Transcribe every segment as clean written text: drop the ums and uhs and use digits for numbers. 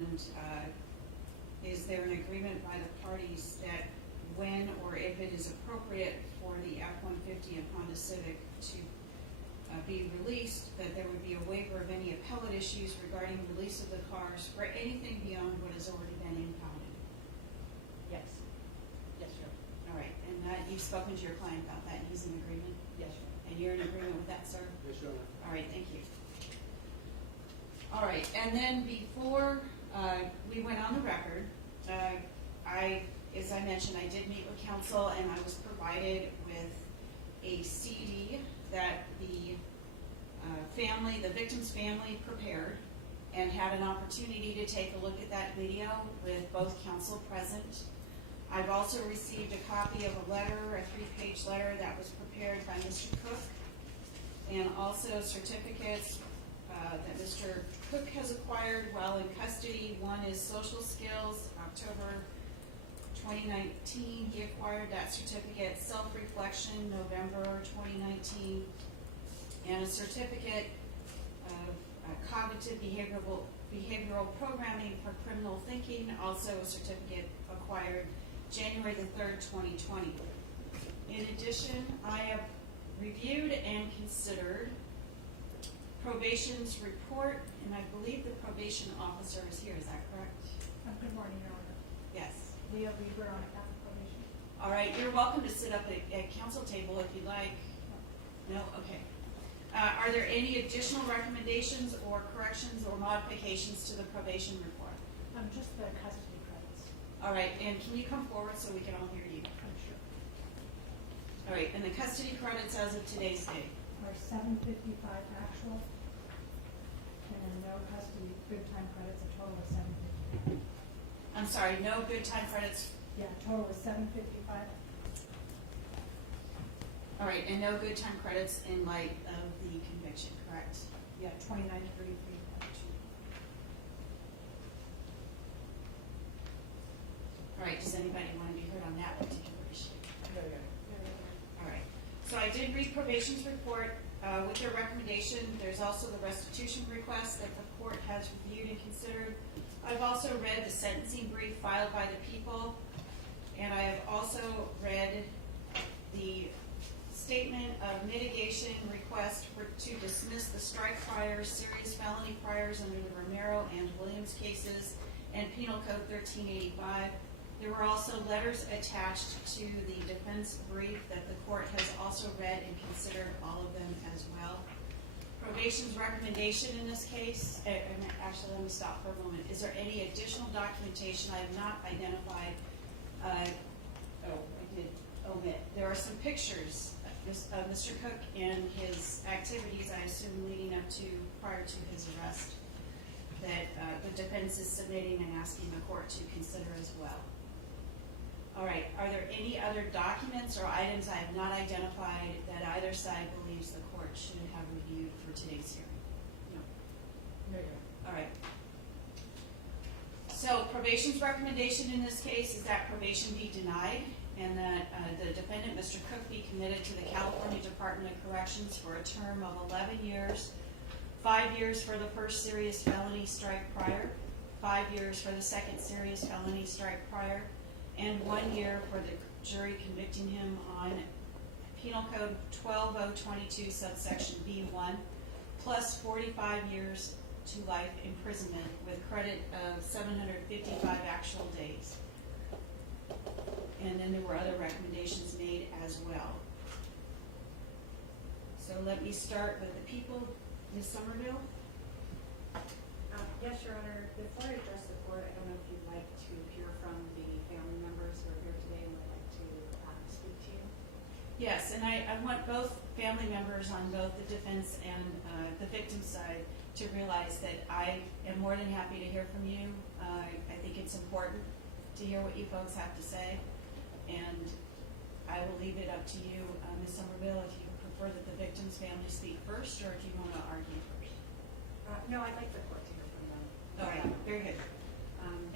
And is there an agreement by the parties that when or if it is appropriate for the F-150 and Honda Civic to be released, that there would be a waiver of any appellate issues regarding release of the cars for anything beyond what has already been impounded? Yes. Yes, sir. All right, and that you've spoken to your client about that, and he's in agreement? Yes, sir. And you're in agreement with that, sir? Yes, Your Honor. All right, thank you. All right, and then before we went on the record, as I mentioned, I did meet with counsel, and I was provided with a CD that the victim's family prepared, and had an opportunity to take a look at that video with both counsel present. I've also received a copy of a letter, a 3-page letter that was prepared by Mr. Cook, and also certificates that Mr. Cook has acquired while in custody. One is social skills, October 2019, he acquired that certificate. Self-reflection, November 2019, and a certificate of cognitive behavioral programming for criminal thinking, also a certificate acquired January the 3rd, 2020. In addition, I have reviewed and considered probation's report, and I believe the probation officer is here, is that correct? Good morning, Your Honor. Yes. Leah Weaver on behalf of probation. All right, you're welcome to sit up at council table if you like. No? Okay. Are there any additional recommendations or corrections or modifications to the probation report? Just the custody credits. All right, and can you come forward so we can all hear you? I'm sure. All right, and the custody credits as of today's date? Are $755 actual, and then no custody good time credits, a total of $755. I'm sorry, no good time credits. Yeah, total is $755. All right, and no good time credits in light of the conviction, correct? Yeah, 2933. All right, does anybody want to be heard on that particular issue? No, no. All right, so I did read probation's report. With their recommendation, there's also the restitution request that the court has reviewed and considered. I've also read the sentencing brief filed by the people, and I have also read the statement of mitigation request to dismiss the strike priors, serious felony priors under the Romero and Williams cases, and Penal Code 1385. There were also letters attached to the defense brief that the court has also read and considered all of them as well. Probation's recommendation in this case, and actually let me stop for a moment. Is there any additional documentation I have not identified? I did omit. There are some pictures of Mr. Cook and his activities, I assume, leading up to, prior to his arrest, that the defense is submitting and asking the court to consider as well. All right, are there any other documents or items I have not identified that either side believes the court should have reviewed for today's hearing? No. No, no. All right. So probation's recommendation in this case is that probation be denied, and that the defendant, Mr. Cook, be committed to the California Department of Corrections for a term of 11 years, 5 years for the first serious felony strike prior, 5 years for the second serious felony strike prior, and 1 year for the jury convicting him on Penal Code 12022 subsection B1, plus 45 years to life imprisonment with credit of 755 actual days. And then there were other recommendations made as well. So let me start with the people. Ms. Somerville? Yes, Your Honor. Before I address the court, I don't know if you'd like to hear from the family members who are here today and would like to speak to you. Yes, and I want both family members on both the defense and the victim side to realize that I am more than happy to hear from you. I think it's important to hear what you folks have to say, and I will leave it up to you, Ms. Somerville, if you prefer that the victim's family speak first, or if you want to argue first. No, I'd like the court to hear from them. All right, very good.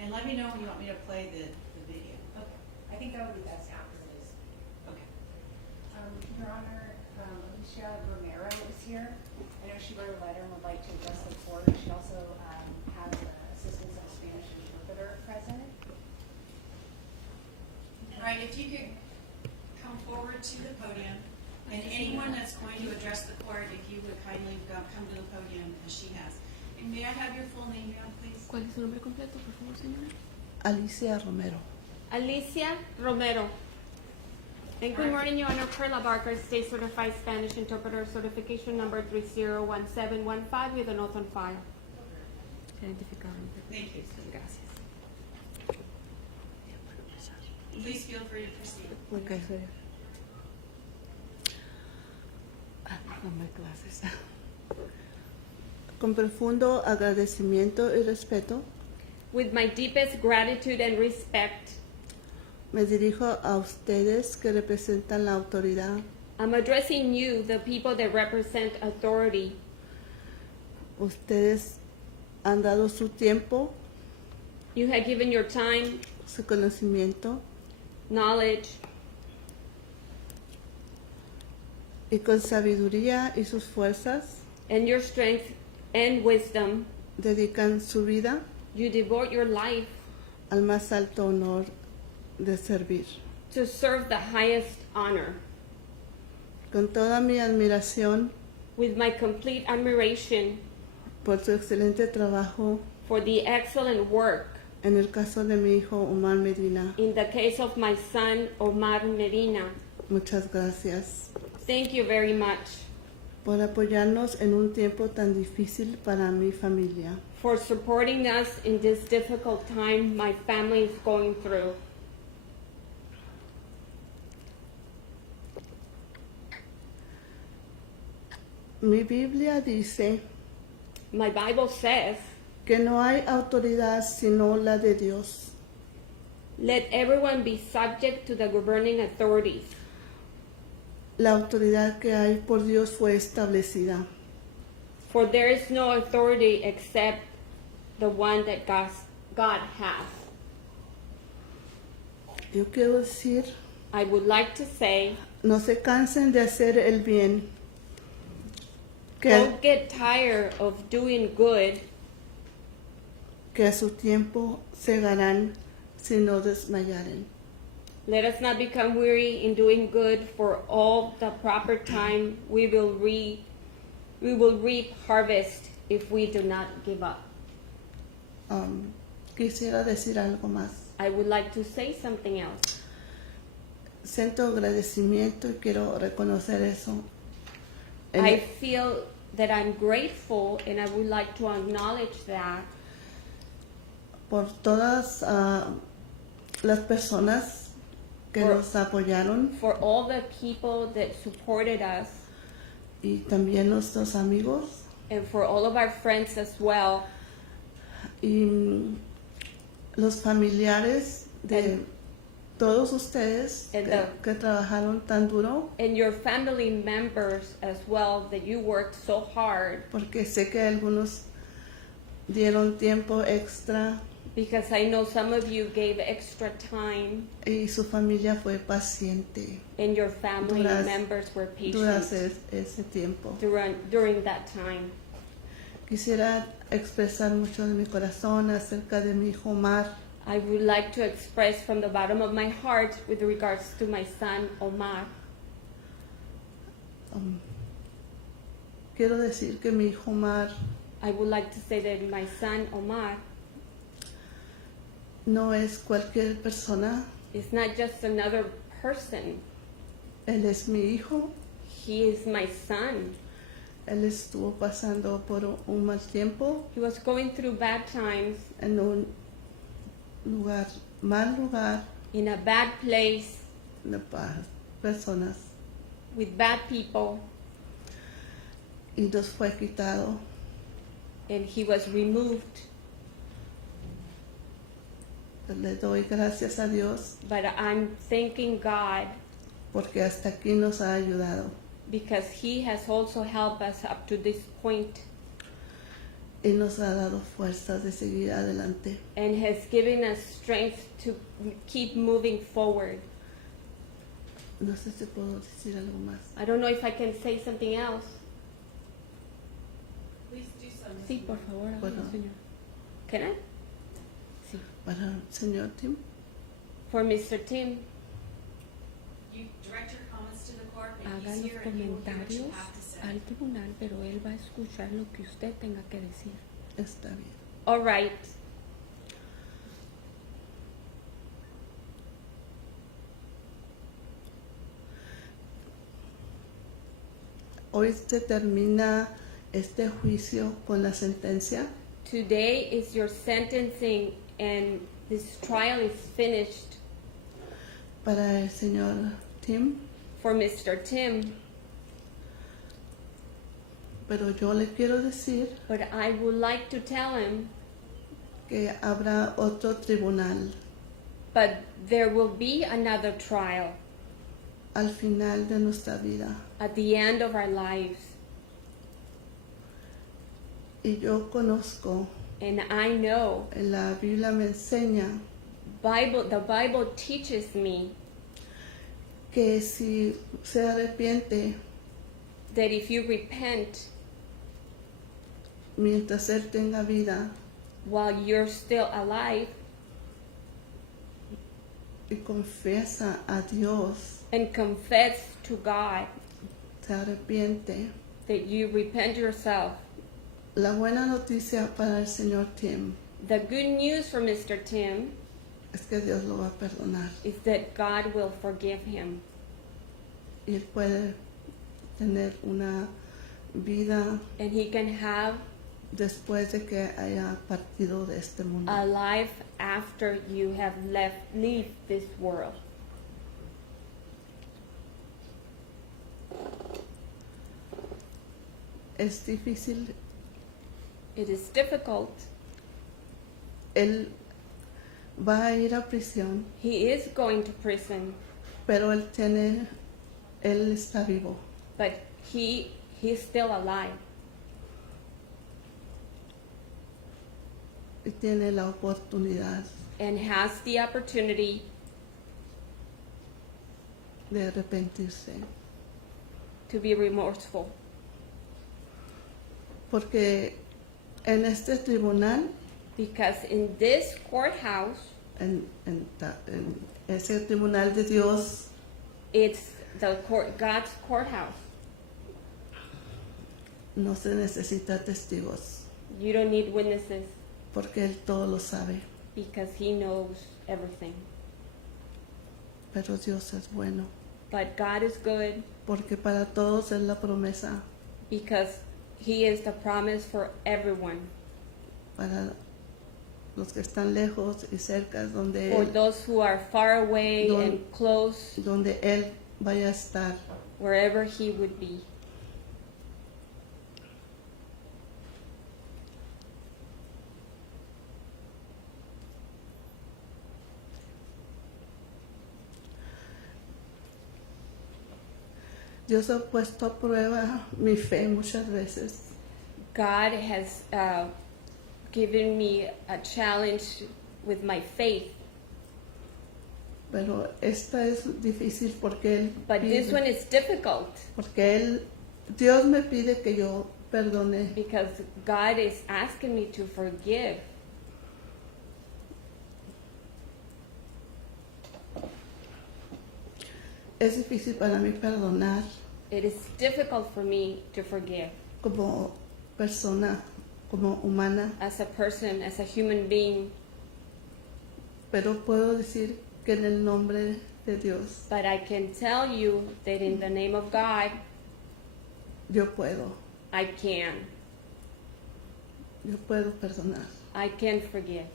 And let me know when you want me to play the video. Okay. I think that would be best after this. Okay. Your Honor, Alicia Romero is here. I know she wrote a letter and would like to address the court. She also has assistance of a Spanish All right, if you could come forward to the podium, and anyone that's going to address the court, if you would kindly come to the podium as she has. And may I have your full name, ma'am, please? ¿Cuál es su nombre completo, por favor, señora? Alicia Romero. Alicia Romero. And good morning, Your Honor. Perla Barker, State Certified Spanish Interpreter, certification number 301715 with an oath on file. Identificado. Thank you. Gracias. Please feel free to proceed. Okay. Dame clases. Con profundo agradecimiento y respeto, With my deepest gratitude and respect, me dirijo a ustedes que representan la autoridad. I'm addressing you, the people that represent authority. Ustedes han dado su tiempo, You have given your time, su conocimiento knowledge, y con sabiduría y sus fuerzas and your strength and wisdom. dedican su vida You devote your life al más alto honor de servir. to serve the highest honor. Con toda mi admiración With my complete admiration por su excelente trabajo for the excellent work en el caso de mi hijo Omar Medina. in the case of my son Omar Medina. Muchas gracias Thank you very much por apoyarnos en un tiempo tan difícil para mi familia. for supporting us in this difficult time my family is going through. Mi Biblia dice My Bible says, que no hay autoridad sino la de Dios. let everyone be subject to the governing authorities. La autoridad que hay por Dios fue establecida. For there is no authority except the one that God has. Yo quiero decir, I would like to say, no se cansen de hacer el bien, que, don't get tired of doing good, que a su tiempo segarán si no desmayaren. let us not become weary in doing good, for all the proper time we will reap harvest if we do not give up. Quisiera decir algo más. I would like to say something else. Siento agradecimiento y quiero reconocer eso. En- I feel that I'm grateful and I would like to acknowledge that por todas las personas que Por- nos apoyaron for all the people that supported us y también nuestros amigos and for all of our friends as well, y los familiares de And- todos ustedes And que trabajaron tan duro, and your family members as well, that you worked so hard, porque sé que algunos dieron tiempo extra because I know some of you gave extra time y su familia fue paciente and your family Duras- members were durante patient ese tiempo. during that time. Quisiera expresar mucho de mi corazón acerca de mi hijo Omar. I would like to express from the bottom of my heart with regards to my son Omar. Quiero decir que mi hijo Omar I would like to say that my son Omar no es cualquier persona, is not just another person. él es mi hijo, He is my son. él estuvo pasando por un mal tiempo He was going through bad times en un mal lugar in a bad place de personas with bad people, y nos fue quitado. and he was removed. Le doy gracias a Dios But I'm thanking God porque hasta aquí nos ha ayudado because He has also helped us up to this point y nos ha dado fuerzas de seguir adelante. and has given us strength to keep moving forward. No sé si puedo decir algo más. I don't know if I can say something else. Please do so. Ms. Sí, por favor, Bueno. señor. Can I? Sí. Para el señor Tim, For Mr. Tim, you direct your comments to the court, but Haga he's los here and he will hear what you comentarios have to say. al tribunal, pero él va a escuchar lo que usted tenga que decir. Está bien. All right. Hoy se termina este juicio con la sentencia. Today is your sentencing, and this trial is finished Para el señor Tim, for Mr. Tim. pero yo le quiero decir But I would like to tell him, que habrá otro tribunal but there will be another trial al final de nuestra vida. at the end of our lives. Y yo conozco, And I know la Biblia me enseña the Bible teaches me que si se arrepiente that if you repent mientras él tenga vida while you're still alive y confiesa a Dios, and confess to God se arrepiente. that you repent yourself, La buena noticia para el señor Tim the good news for Mr. Tim es que Dios lo va a perdonar is that God will forgive him, y él puede tener una vida and he can have después de que haya partido de este mundo. a life after you have leave this world. Es difícil, It is difficult. él va a ir a prisión, He is going to prison, pero él está vivo. but he's still alive, Y tiene la oportunidad and has the opportunity de arrepentirse. to be remorseful. Porque en este tribunal, Because in this courthouse, en ese tribunal de Dios, it's God's courthouse. no se necesita testigos, You don't need witnesses porque Él todo lo sabe. because he knows everything. Pero Dios es bueno, But God is good porque para todos es la promesa, because he is the promise for everyone. para los que están lejos y cerca, For those who are far away and close, donde Él vaya a estar. wherever he would be. Dios ha puesto a prueba mi fe muchas veces, God has given me a challenge with my faith, pero esta es difícil porque but this one is difficult Dios me pide que yo perdone, because God is asking me to forgive. es difícil para mí perdonar It is difficult for me to forgive como persona, como humana, as a person, as a human being, pero puedo decir que en el nombre de Dios but I can tell you that in the name of God, yo puedo perdonar. I can forgive.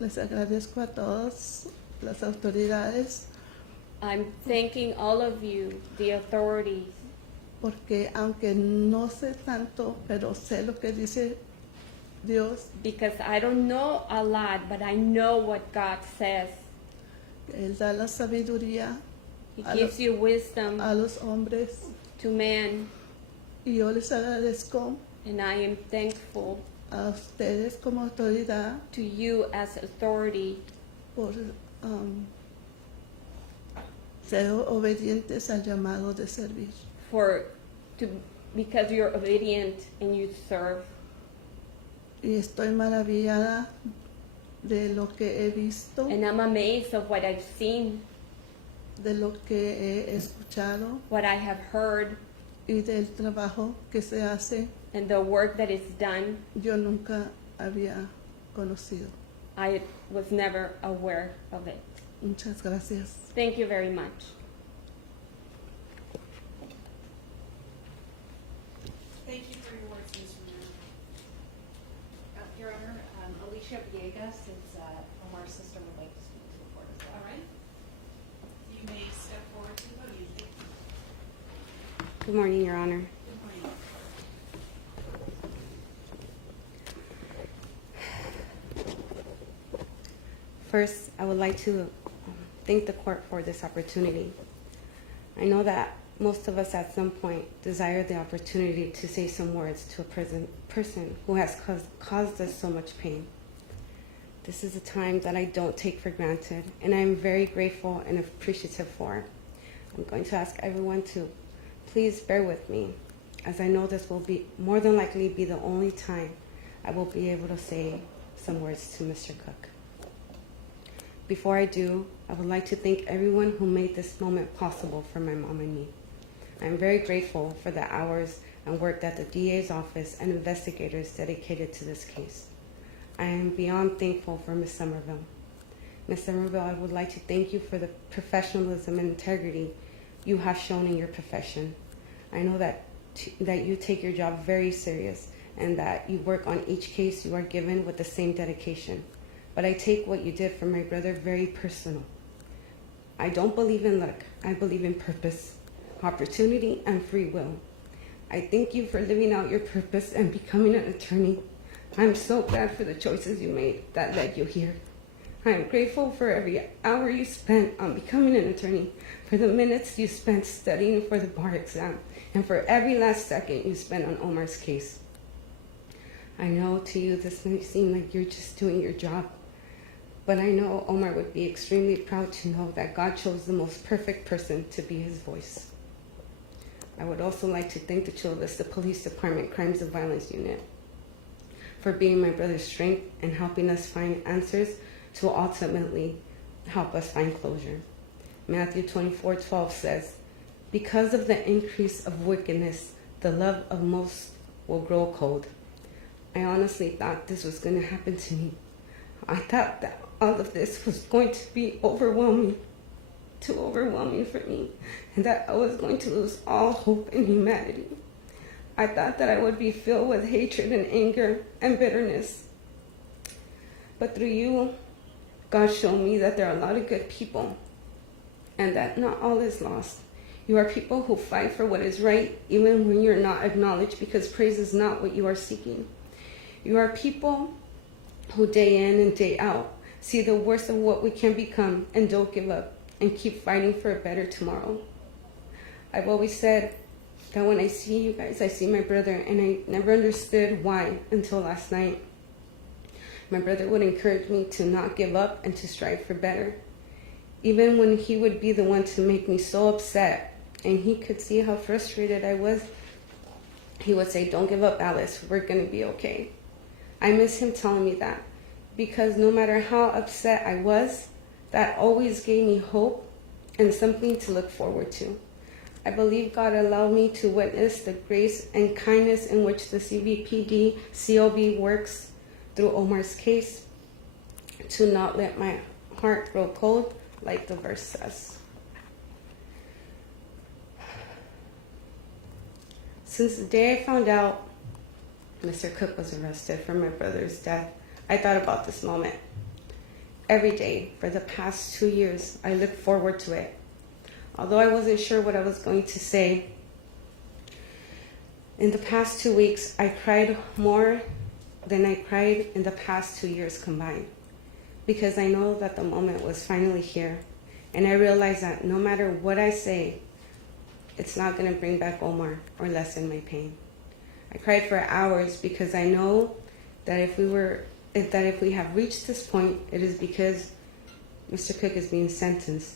Les agradezco a todas las autoridades I'm thanking all of you, the authorities, porque aunque no sé tanto, pero sé lo que dice Dios, because I don't know a lot, but I know what God says. que Él da la sabiduría He a gives you wisdom a los hombres, to man, y yo les agradezco and I am thankful a ustedes como autoridad to you as authority por ser obedientes al llamado de servir. Because you're obedient and you serve. Y estoy maravillada de lo que he visto, And I'm amazed of what I've seen, de lo que he escuchado what I have heard, y del trabajo que se hace. and the work that is done. Yo nunca había conocido. I was never aware of it. Muchas gracias. Thank you very much. Thank you for your words, Ms. Romero. Your Honor, Alicia Villegas, it's Omar's sister, would like to speak to the court as well. All right. You may step forward to the podium. Good morning, Your Honor. Good morning. First, I would like to thank the court for this opportunity. I know that most of us at some point desire the opportunity to say some words to a person who has caused us so much pain. This is a time that I don't take for granted, and I'm very grateful and appreciative for. I'm going to ask everyone to please bear with me, as I know this will be more than likely be the only time I will be able to say some words to Mr. Cook. Before I do, I would like to thank everyone who made this moment possible for my mom and me. I am very grateful for the hours and work that the DA's office and investigators dedicated to this case. I am beyond thankful for Ms. Somerville. Ms. Somerville, I would like to thank you for the professionalism and integrity you have shown in your profession. I know that you take your job very serious and that you work on each case you are given with the same dedication. But I take what you did for my brother very personal. I don't believe in luck. I believe in purpose, opportunity, and free will. I thank you for living out your purpose and becoming an attorney. I'm so glad for the choices you made that led you here. I am grateful for every hour you spent on becoming an attorney, for the minutes you spent studying for the bar exam, and for every last second you spent on Omar's case. I know to you this may seem like you're just doing your job, but I know Omar would be extremely proud to know that God chose the most perfect person to be his voice. I would also like to thank the Chula Vista Police Department Crimes of Violence Unit for being my brother's strength and helping us find answers to ultimately help us find closure. Matthew 24:12 says, "Because of the increase of wickedness, the love of most will grow cold." I honestly thought this was going to happen to me. I thought that all of this was going to be overwhelming, too overwhelming for me, and that I was going to lose all hope in humanity. I thought that I would be filled with hatred and anger and bitterness. But through you, God showed me that there are a lot of good people and that not all is lost. You are people who fight for what is right even when you're not acknowledged, because praise is not what you are seeking. You are people who day in and day out see the worst of what we can become and don't give up and keep fighting for a better tomorrow. I've always said that when I see you guys, I see my brother, and I never understood why until last night. My brother would encourage me to not give up and to strive for better. Even when he would be the one to make me so upset and he could see how frustrated I was, he would say, "Don't give up, Alice, we're gonna be okay." I miss him telling me that, because no matter how upset I was, that always gave me hope and something to look forward to. I believe God allowed me to witness the grace and kindness in which the CVPD COB works through Omar's case, to not let my heart grow cold, like the verse says. Since the day I found out Mr. Cook was arrested for my brother's death, I thought about this moment. Every day for the past 2 years, I looked forward to it. Although I wasn't sure what I was going to say, in the past 2 weeks, I cried more than I cried in the past 2 years combined, because I know that the moment was finally here, and I realized that no matter what I say, it's not going to bring back Omar or lessen my pain. I cried for hours because I know that if we have reached this point, it is because Mr. Cook is being sentenced.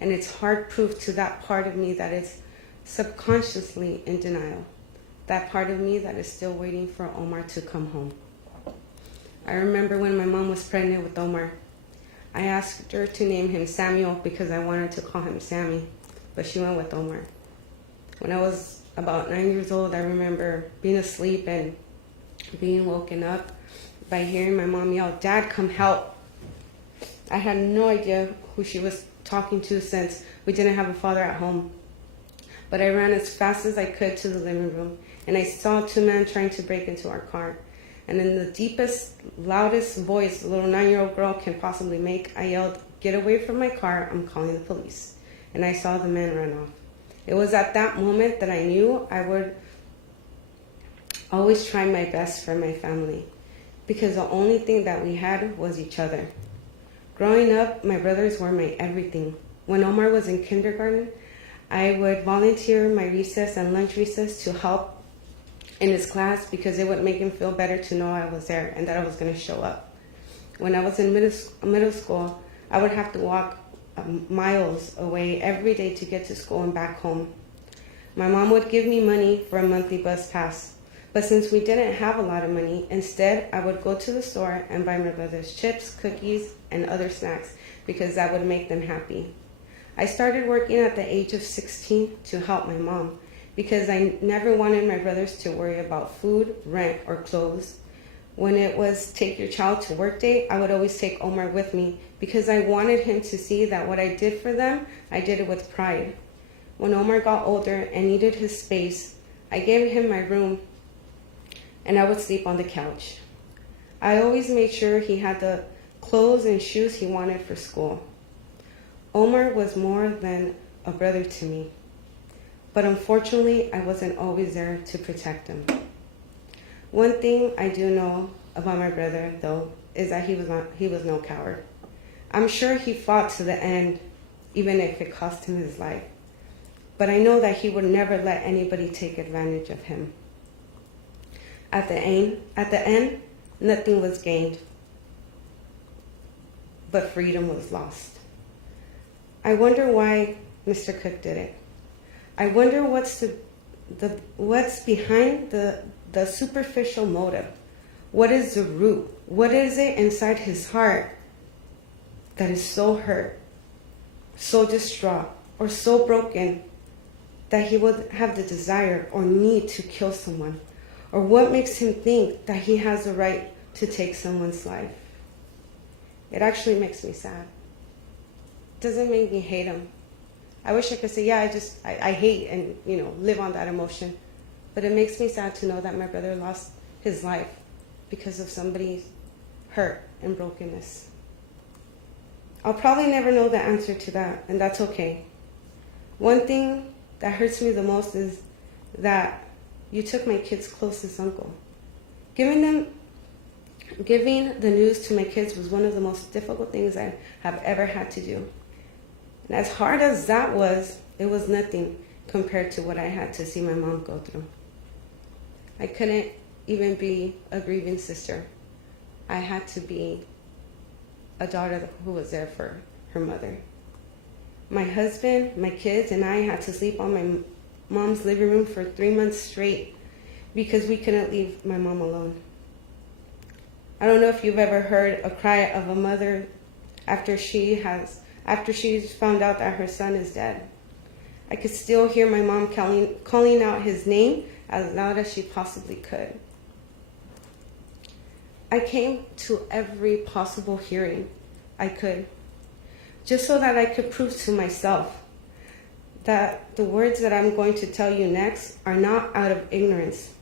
and it's hard proof to that part of me that is subconsciously in denial. That part of me that is still waiting for Omar to come home. I remember when my mom was pregnant with Omar, I asked her to name him Samuel because I wanted to call him Sammy, but she went with Omar. When I was about 9 years old, I remember being asleep and being woken up by hearing my mom yell, "Dad, come help." I had no idea who she was talking to since we didn't have a father at home. But I ran as fast as I could to the living room, and I saw two men trying to break into our car. And in the deepest, loudest voice a little 9-year-old girl can possibly make, I yelled, "Get away from my car, I'm calling the police." And I saw the men run off. It was at that moment that I knew I would always try my best for my family, because the only thing that we had was each other. Growing up, my brothers were my everything. When Omar was in kindergarten, I would volunteer my recess and lunch recess to help in his class because it would make him feel better to know I was there and that I was going to show up. When I was in middle school, I would have to walk miles away every day to get to school and back home. My mom would give me money for a monthly bus pass, but since we didn't have a lot of money, instead I would go to the store and buy my brothers chips, cookies, and other snacks because that would make them happy. I started working at the age of 16 to help my mom because I never wanted my brothers to worry about food, rent, or clothes. When it was take your child to work day, I would always take Omar with me because I wanted him to see that what I did for them, I did it with pride. When Omar got older and needed his space, I gave him my room and I would sleep on the couch. I always made sure he had the clothes and shoes he wanted for school. Omar was more than a brother to me, but unfortunately, I wasn't always there to protect him. One thing I do know about my brother, though, is that he was no coward. I'm sure he fought to the end, even if it cost him his life. But I know that he would never let anybody take advantage of him. At the end, nothing was gained, but freedom was lost. I wonder why Mr. Cook did it. I wonder what's behind the superficial motive. What is the root? What is it inside his heart that is so hurt, so distraught, or so broken that he would have the desire or need to kill someone? Or what makes him think that he has the right to take someone's life? It actually makes me sad. It doesn't make me hate him. I wish I could say, yeah, I hate and, live on that emotion. But it makes me sad to know that my brother lost his life because of somebody's hurt and brokenness. I'll probably never know the answer to that, and that's okay. One thing that hurts me the most is that you took my kid's closest uncle. Giving the news to my kids was one of the most difficult things I have ever had to do. And as hard as that was, it was nothing compared to what I had to see my mom go through. I couldn't even be a grieving sister. I had to be a daughter who was there for her mother. My husband, my kids, and I had to sleep on my mom's living room for 3 months straight because we couldn't leave my mom alone. I don't know if you've ever heard a cry of a mother after she's found out that her son is dead. I could still hear my mom calling out his name as loud as she possibly could. I came to every possible hearing I could, just so that I could prove to myself that the words that I'm going to tell you next are not out of ignorance,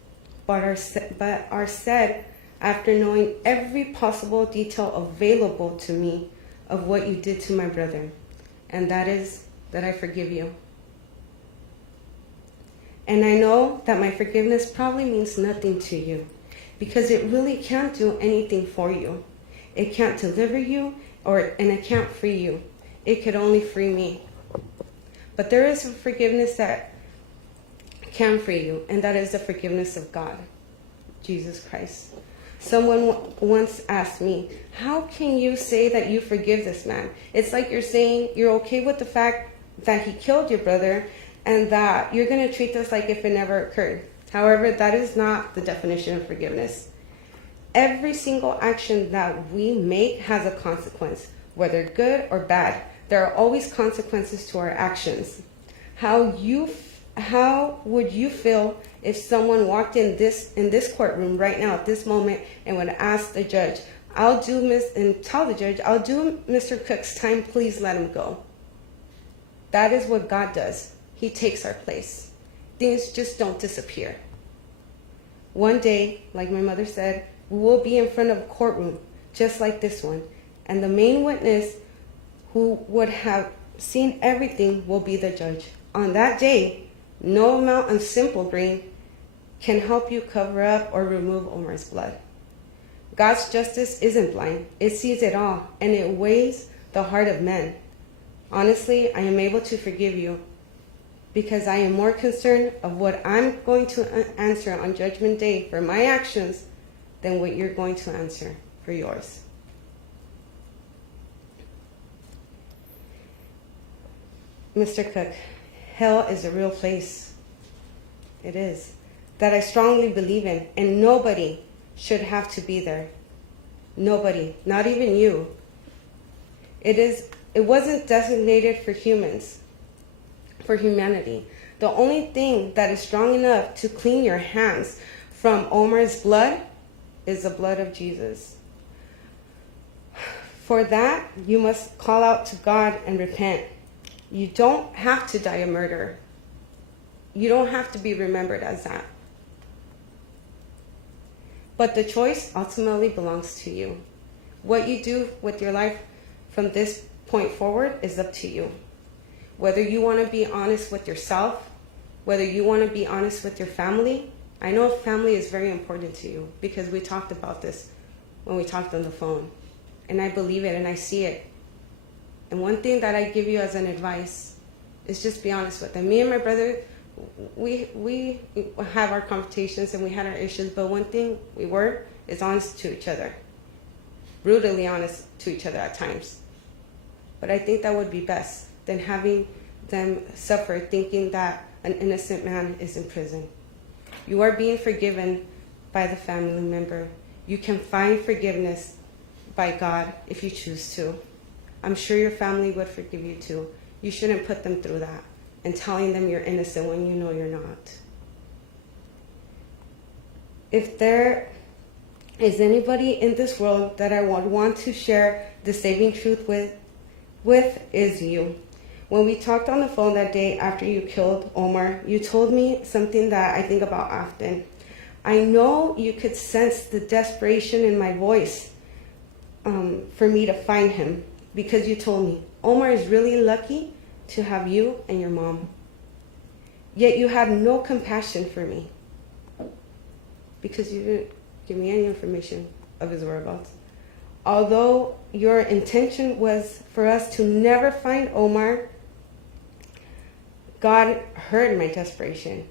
but are said after knowing every possible detail available to me of what you did to my brother, and that is that I forgive you. And I know that my forgiveness probably means nothing to you, because it really can't do anything for you. It can't deliver you, and it can't free you. It could only free me. But there is a forgiveness that can free you, and that is the forgiveness of God, Jesus Christ. Someone once asked me, how can you say that you forgive this man? It's like you're saying you're okay with the fact that he killed your brother and that you're going to treat this like if it never occurred. However, that is not the definition of forgiveness. Every single action that we make has a consequence, whether good or bad. There are always consequences to our actions. How would you feel if someone walked in this courtroom right now at this moment and would ask the judge, tell the judge, I'll do Mr. Cook's time, please let him go. That is what God does. He takes our place. Things just don't disappear. One day, like my mother said, we will be in front of a courtroom just like this one, and the main witness who would have seen everything will be the judge. On that day, no amount of simple grain can help you cover up or remove Omar's blood. God's justice isn't blind. It sees it all, and it weighs the heart of men. Honestly, I am able to forgive you because I am more concerned of what I'm going to answer on Judgment Day for my actions than what you're going to answer for yours. Mr. Cook, hell is a real place. It is. That I strongly believe in, and nobody should have to be there. Nobody, not even you. It wasn't designated for humans, for humanity. The only thing that is strong enough to clean your hands from Omar's blood is the blood of Jesus. For that, you must call out to God and repent. You don't have to die a murderer. You don't have to be remembered as that. But the choice ultimately belongs to you. What you do with your life from this point forward is up to you. Whether you want to be honest with yourself, whether you want to be honest with your family. I know family is very important to you because we talked about this when we talked on the phone. And I believe it and I see it. And one thing that I give you as an advice is just be honest with them. Me and my brother, we have our confrontations and we had our issues, but one thing we were is honest to each other. Brutally honest to each other at times. But I think that would be best than having them suffer thinking that an innocent man is in prison. You are being forgiven by the family member. You can find forgiveness by God if you choose to. I'm sure your family would forgive you too. You shouldn't put them through that and telling them you're innocent when you know you're not. If there is anybody in this world that I would want to share the saving truth with is you. When we talked on the phone that day after you killed Omar, you told me something that I think about often. I know you could sense the desperation in my voice for me to find him because you told me, Omar is really lucky to have you and your mom. Yet you had no compassion for me because you didn't give me any information of his whereabouts. Although your intention was for us to never find Omar, God heard my desperation,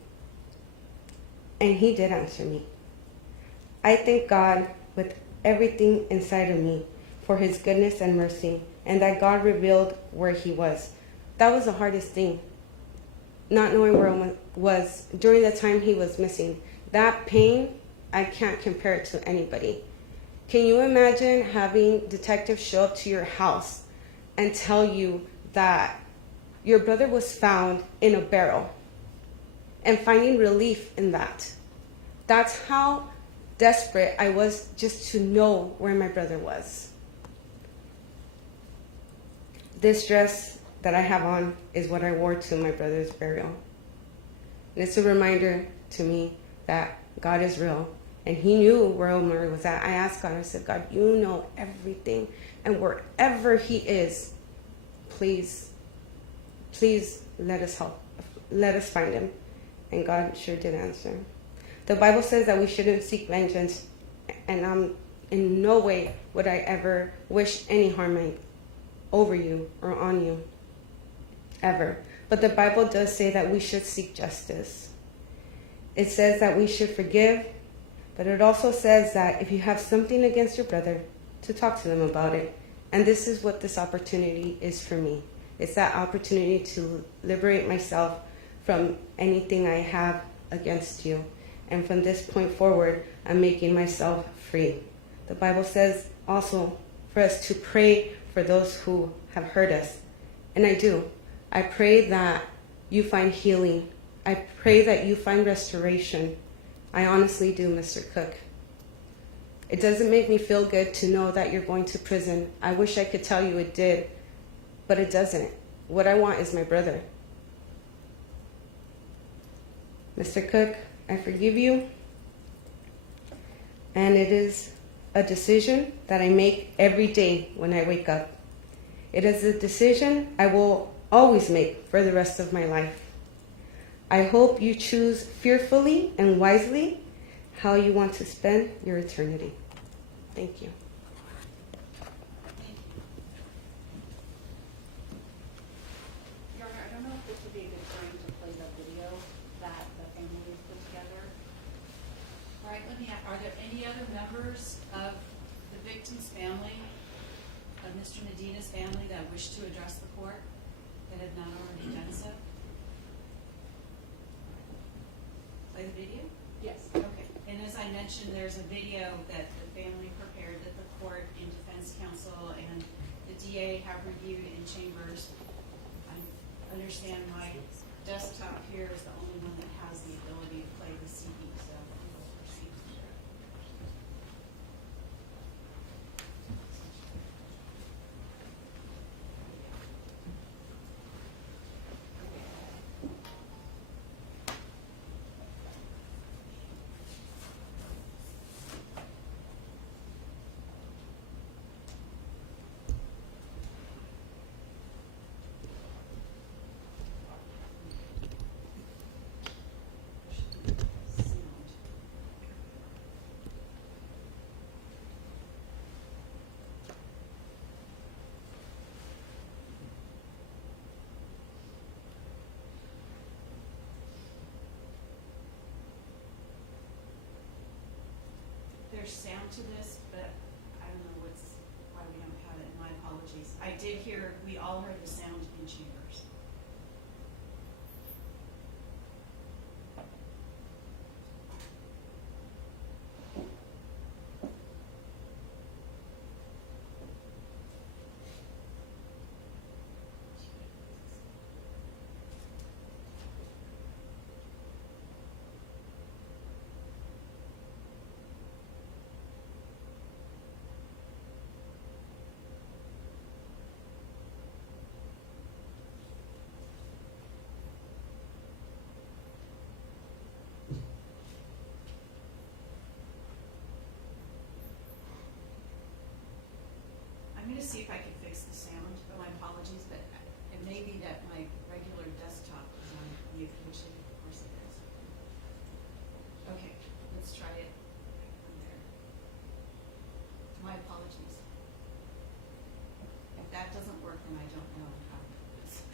and he did answer me. I thank God with everything inside of me for his goodness and mercy, and that God revealed where he was. That was the hardest thing, not knowing where Omar was during the time he was missing. That pain, I can't compare it to anybody. Can you imagine having detectives show up to your house and tell you that your brother was found in a barrel and finding relief in that? That's how desperate I was just to know where my brother was. This dress that I have on is what I wore to my brother's burial. And it's a reminder to me that God is real. And he knew where Omar was at. I asked God, I said, God, you know everything. And wherever he is, please let us help. Let us find him. And God sure did answer. The Bible says that we shouldn't seek vengeance. And in no way would I ever wish any harm over you or on you. Ever. But the Bible does say that we should seek justice. It says that we should forgive, But it also says that if you have something against your brother, to talk to them about it. And this is what this opportunity is for me. It's that opportunity to liberate myself from anything I have against you. And from this point forward, I'm making myself free. The Bible says also for us to pray for those who have hurt us. And I do. I pray that you find healing. I pray that you find restoration. I honestly do, Mr. Cook. It doesn't make me feel good to know that you're going to prison. I wish I could tell you it did, but it doesn't. What I want is my brother. Mr. Cook, I forgive you. And it is a decision that I make every day when I wake up. It is a decision I will always make for the rest of my life. I hope you choose fearfully and wisely how you want to spend your eternity. Thank you. Your Honor, I don't know if this would be a good time to play the video that the family has put together. All right, let me ask, are there any other members of the victim's family, of Mr. Medina's family, that wish to address the court that have not already done so? Play the video? Yes. Okay, and as I mentioned, there's a video that the family prepared that the court and defense counsel and the DA have reviewed in chambers. I understand my desktop here is the only one that has the ability to play the CD, so we will proceed to that. There's sound to this, but I don't know why we don't have it. My apologies. We all heard the sound in chambers. I'm going to see if I can fix the sound, but my apologies, but it may be that my regular desktop is on mute, which of course it is. Okay, let's try it from there. My apologies. If that doesn't work, then I don't know how to do this.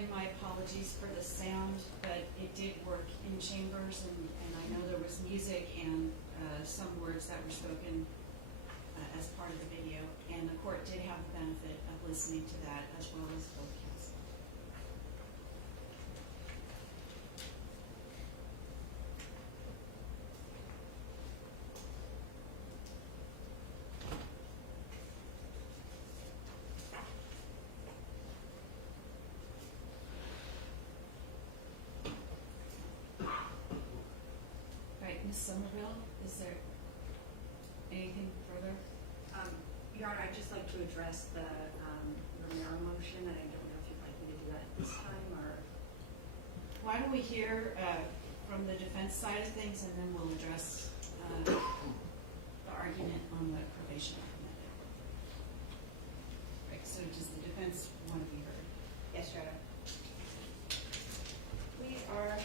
again, my apologies for the sound, but it did work in chambers, and I know there was music and some words that were spoken as part of the video, and the court did have the benefit of listening to that as well as both counsel. Right, Ms. Somerville, is there anything further? Your Honor, I'd just like to address the Romero motion, and I don't know if you'd like me to do that this time, or... Why don't we hear from the defense side of things, and then we'll address the argument on the probation recommended. Right, so does the defense want to be heard? Yes, Your Honor. We are,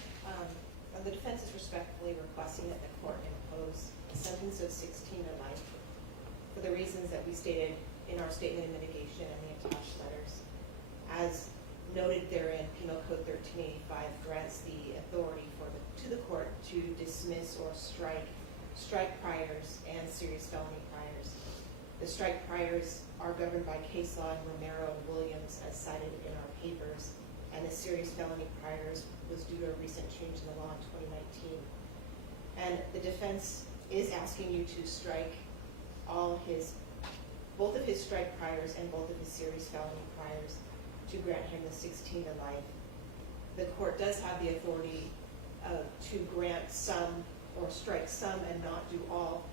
the defense is respectfully requesting that the court impose a sentence of 16 to life for the reasons that we stated in our statement of mitigation and the attached letters. As noted therein, Penal Code 1385 grants the authority to the court to dismiss or strike priors and serious felony priors. The strike priors are governed by case law in Romero and Williams as cited in our papers, and the serious felony priors was due to a recent change in the law in 2019. And the defense is asking you to strike both of his strike priors and both of his serious felony priors to grant him the 16 to life. The court does have the authority to grant some or strike some and not do all,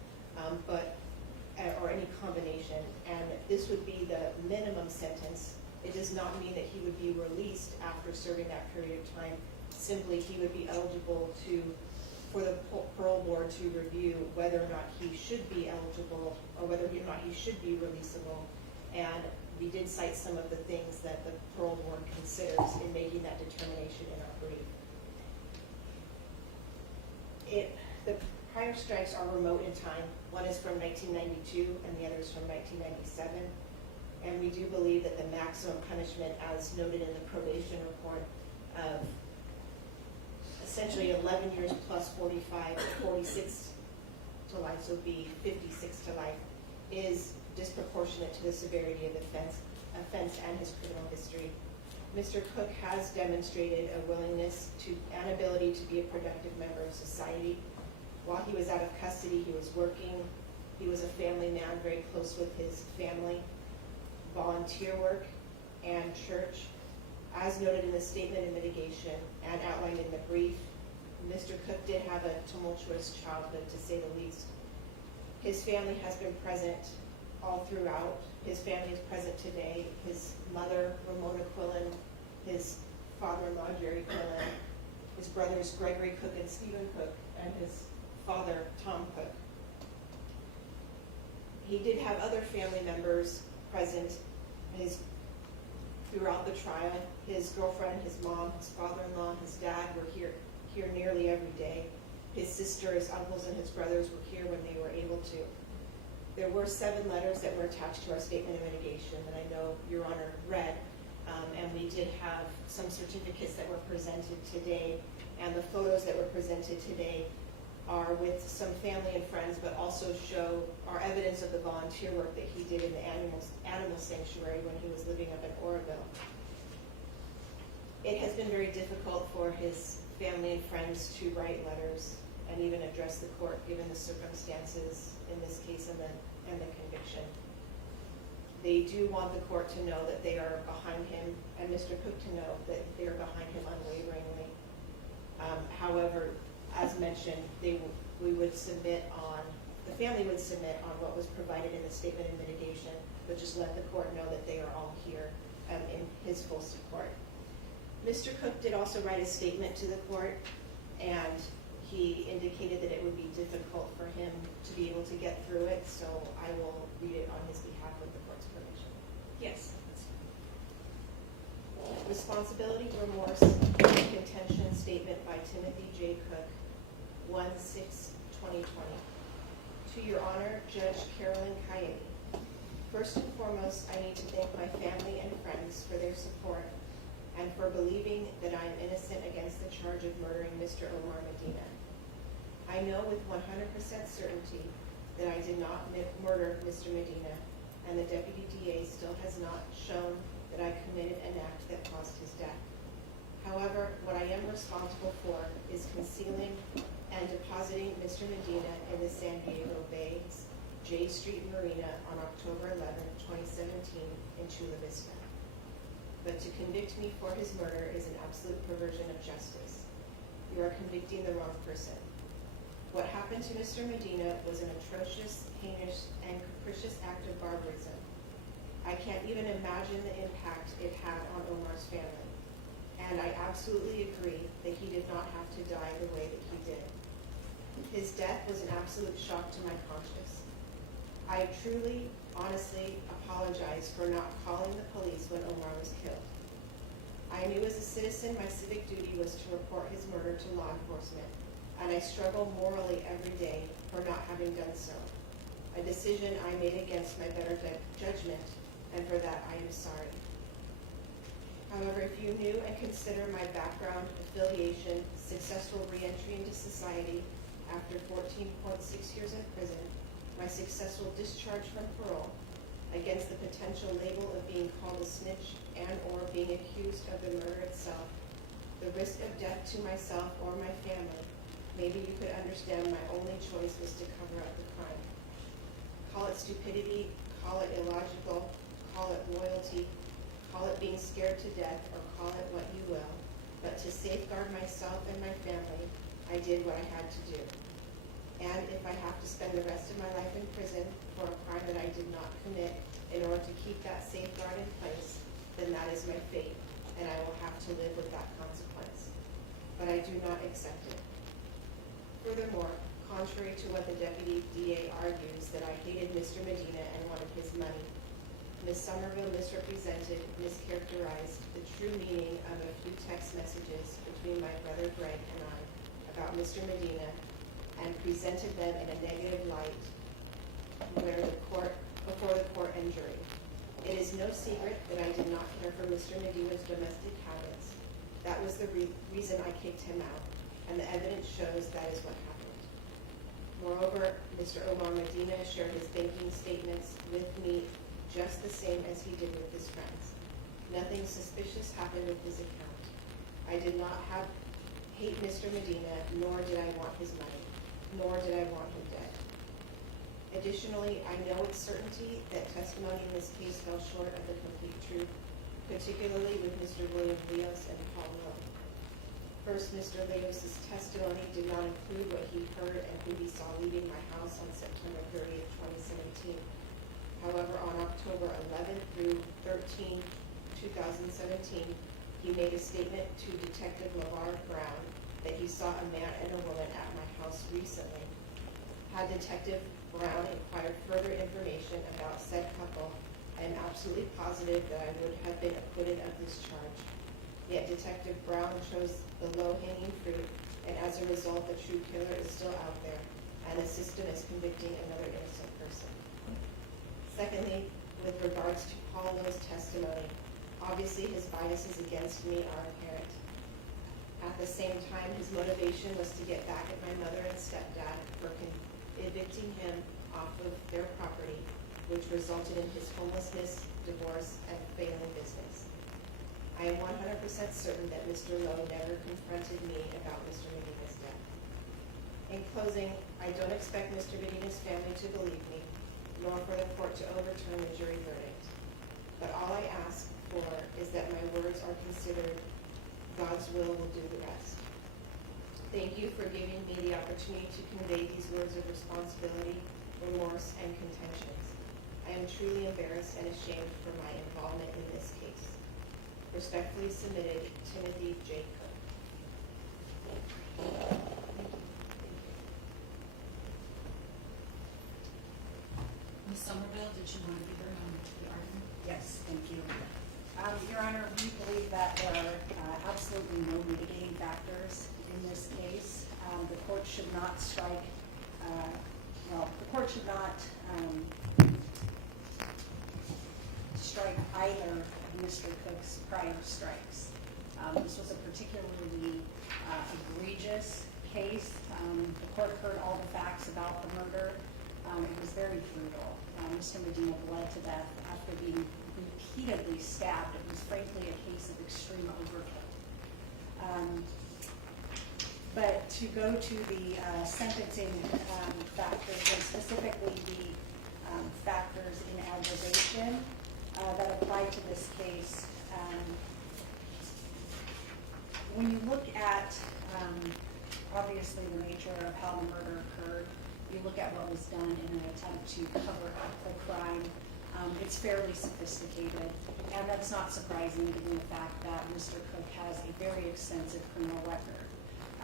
or any combination. And this would be the minimum sentence. It does not mean that he would be released after serving that period of time. Simply, he would be eligible for the parole board to review whether or not he should be eligible or whether or not he should be releasable. And we did cite some of the things that the parole board considers in making that determination in our brief. The prior strikes are remote in time. One is from 1992 and the other is from 1997. And we do believe that the maximum punishment, as noted in the probation report, of essentially 11 years plus 45, 46 to life, so it'd be 56 to life, is disproportionate to the severity of the offense and his criminal history. Mr. Cook has demonstrated a willingness and ability to be a productive member of society. While he was out of custody, he was working. He was a family man, very close with his family, volunteer work, and church. As noted in the statement of mitigation and outlined in the brief, Mr. Cook did have a tumultuous childhood, to say the least. His family has been present all throughout. His family is present today. His mother, Ramona Quillen, his father-in-law, Jerry Quillen, his brothers, Gregory Cook and Stephen Cook, and his father, Tom Cook. He did have other family members present throughout the trial. His girlfriend, his mom, his father-in-law, his dad were here nearly every day. His sister, his uncles, and his brothers were here when they were able to. There were 7 letters that were attached to our statement of mitigation that I know Your Honor read, and we did have some certificates that were presented today, and the photos that were presented today are with some family and friends, but also are evidence of the volunteer work that he did in the animal sanctuary when he was living up in Oroville. It has been very difficult for his family and friends to write letters and even address the court given the circumstances in this case and the conviction. They do want the court to know that they are behind him, and Mr. Cook to know that they are behind him unwaveringly. However, as mentioned, the family would submit on what was provided in the statement of mitigation, but just let the court know that they are all here in his full support. Mr. Cook did also write a statement to the court, and he indicated that it would be difficult for him to be able to get through it, so I will read it on his behalf with the court's permission. Yes. Responsibility, remorse, and contention statement by Timothy J. Cook, 1/6/2020. To Your Honor, Judge Carolyn Coyote. First and foremost, I need to thank my family and friends for their support and for believing that I am innocent against the charge of murdering Mr. Omar Medina. I know with 100% certainty that I did not murder Mr. Medina, and the Deputy DA still has not shown that I committed an act that caused his death. However, what I am responsible for is concealing and depositing Mr. Medina in the San Diego Bay's J Street Marina on October 11, 2017 in Chula Vista. But to convict me for his murder is an absolute perversion of justice. You are convicting the wrong person. What happened to Mr. Medina was an atrocious, heinous, and capricious act of barbarism. I can't even imagine the impact it had on Omar's family. And I absolutely agree that he did not have to die the way that he did. His death was an absolute shock to my conscience. I truly, honestly apologize for not calling the police when Omar was killed. I knew as a citizen my civic duty was to report his murder to law enforcement, and I struggle morally every day for not having done so. A decision I made against my better judgment, and for that I am sorry. However, if you knew and consider my background, affiliation, successful re-entry into society after 14.6 years in prison, my successful discharge from parole, against the potential label of being called a snitch and or being accused of the murder itself, the risk of death to myself or my family, maybe you could understand my only choice was to cover up the crime. Call it stupidity, call it illogical, call it loyalty, call it being scared to death, or call it what you will, but to safeguard myself and my family, I did what I had to do. And if I have to spend the rest of my life in prison for a crime that I did not commit in order to keep that safeguard in place, then that is my fate, and I will have to live with that consequence. But I do not accept it. Furthermore, contrary to what the Deputy DA argues that I hated Mr. Medina and wanted his money, Ms. Somerville misrepresented, mischaracterized the true meaning of a few text messages between my brother Greg and I about Mr. Medina and presented them in a negative light before the court and jury. It is no secret that I did not care for Mr. Medina's domestic habits. That was the reason I kicked him out, and the evidence shows that is what happened. Moreover, Mr. Omar Medina shared his banking statements with me just the same as he did with his friends. Nothing suspicious happened with his account. I did not hate Mr. Medina, nor did I want his money, nor did I want him dead. Additionally, I know with certainty that testimony in this case fell short of the complete truth, particularly with Mr. William Leos and Paul Lowe. First, Mr. Leos' testimony did not include what he heard and who he saw leaving my house on September 30th, 2017. However, on October 11th through 13, 2017, he made a statement to Detective LeVar Brown that he saw a man and a woman at my house recently. Had Detective Brown inquired further information about said couple, I am absolutely positive that I would have been acquitted of this charge. Yet Detective Brown chose the low-hanging fruit, and as a result, the true killer is still out there, and the system is convicting another innocent person. Secondly, with regards to Paul Lowe's testimony, obviously his biases against me are apparent. At the same time, his motivation was to get back at my mother and stepdad for evicting him off of their property, which resulted in his homelessness, divorce, and failing business. I am 100% certain that Mr. Lowe never confronted me about Mr. Medina's death. In closing, I don't expect Mr. Medina's family to believe me, nor for the court to overturn the jury verdict. But all I ask for is that my words are considered. God's will do the rest. Thank you for giving me the opportunity to convey these words of responsibility, remorse, and contentions. I am truly embarrassed and ashamed for my involvement in this case. Respectfully submitted, Timothy J. Cook. Ms. Somerville, did you want to be heard on the argument? Yes, thank you. Your Honor, we believe that there are absolutely no mitigating factors in this case. The court should not strike, strike either of Mr. Cook's prior strikes. This was a particularly egregious case. The court heard all the facts about the murder. It was very brutal. Mr. Medina bled to death after being repeatedly stabbed. It was frankly a case of extreme overkill. But to go to the sentencing factors, and specifically the factors in aggravation that apply to this case, when you look at obviously the nature of how the murder occurred, you look at what was done in an attempt to cover up the crime, it's fairly sophisticated, and that's not surprising given the fact that Mr. Cook has a very extensive criminal record.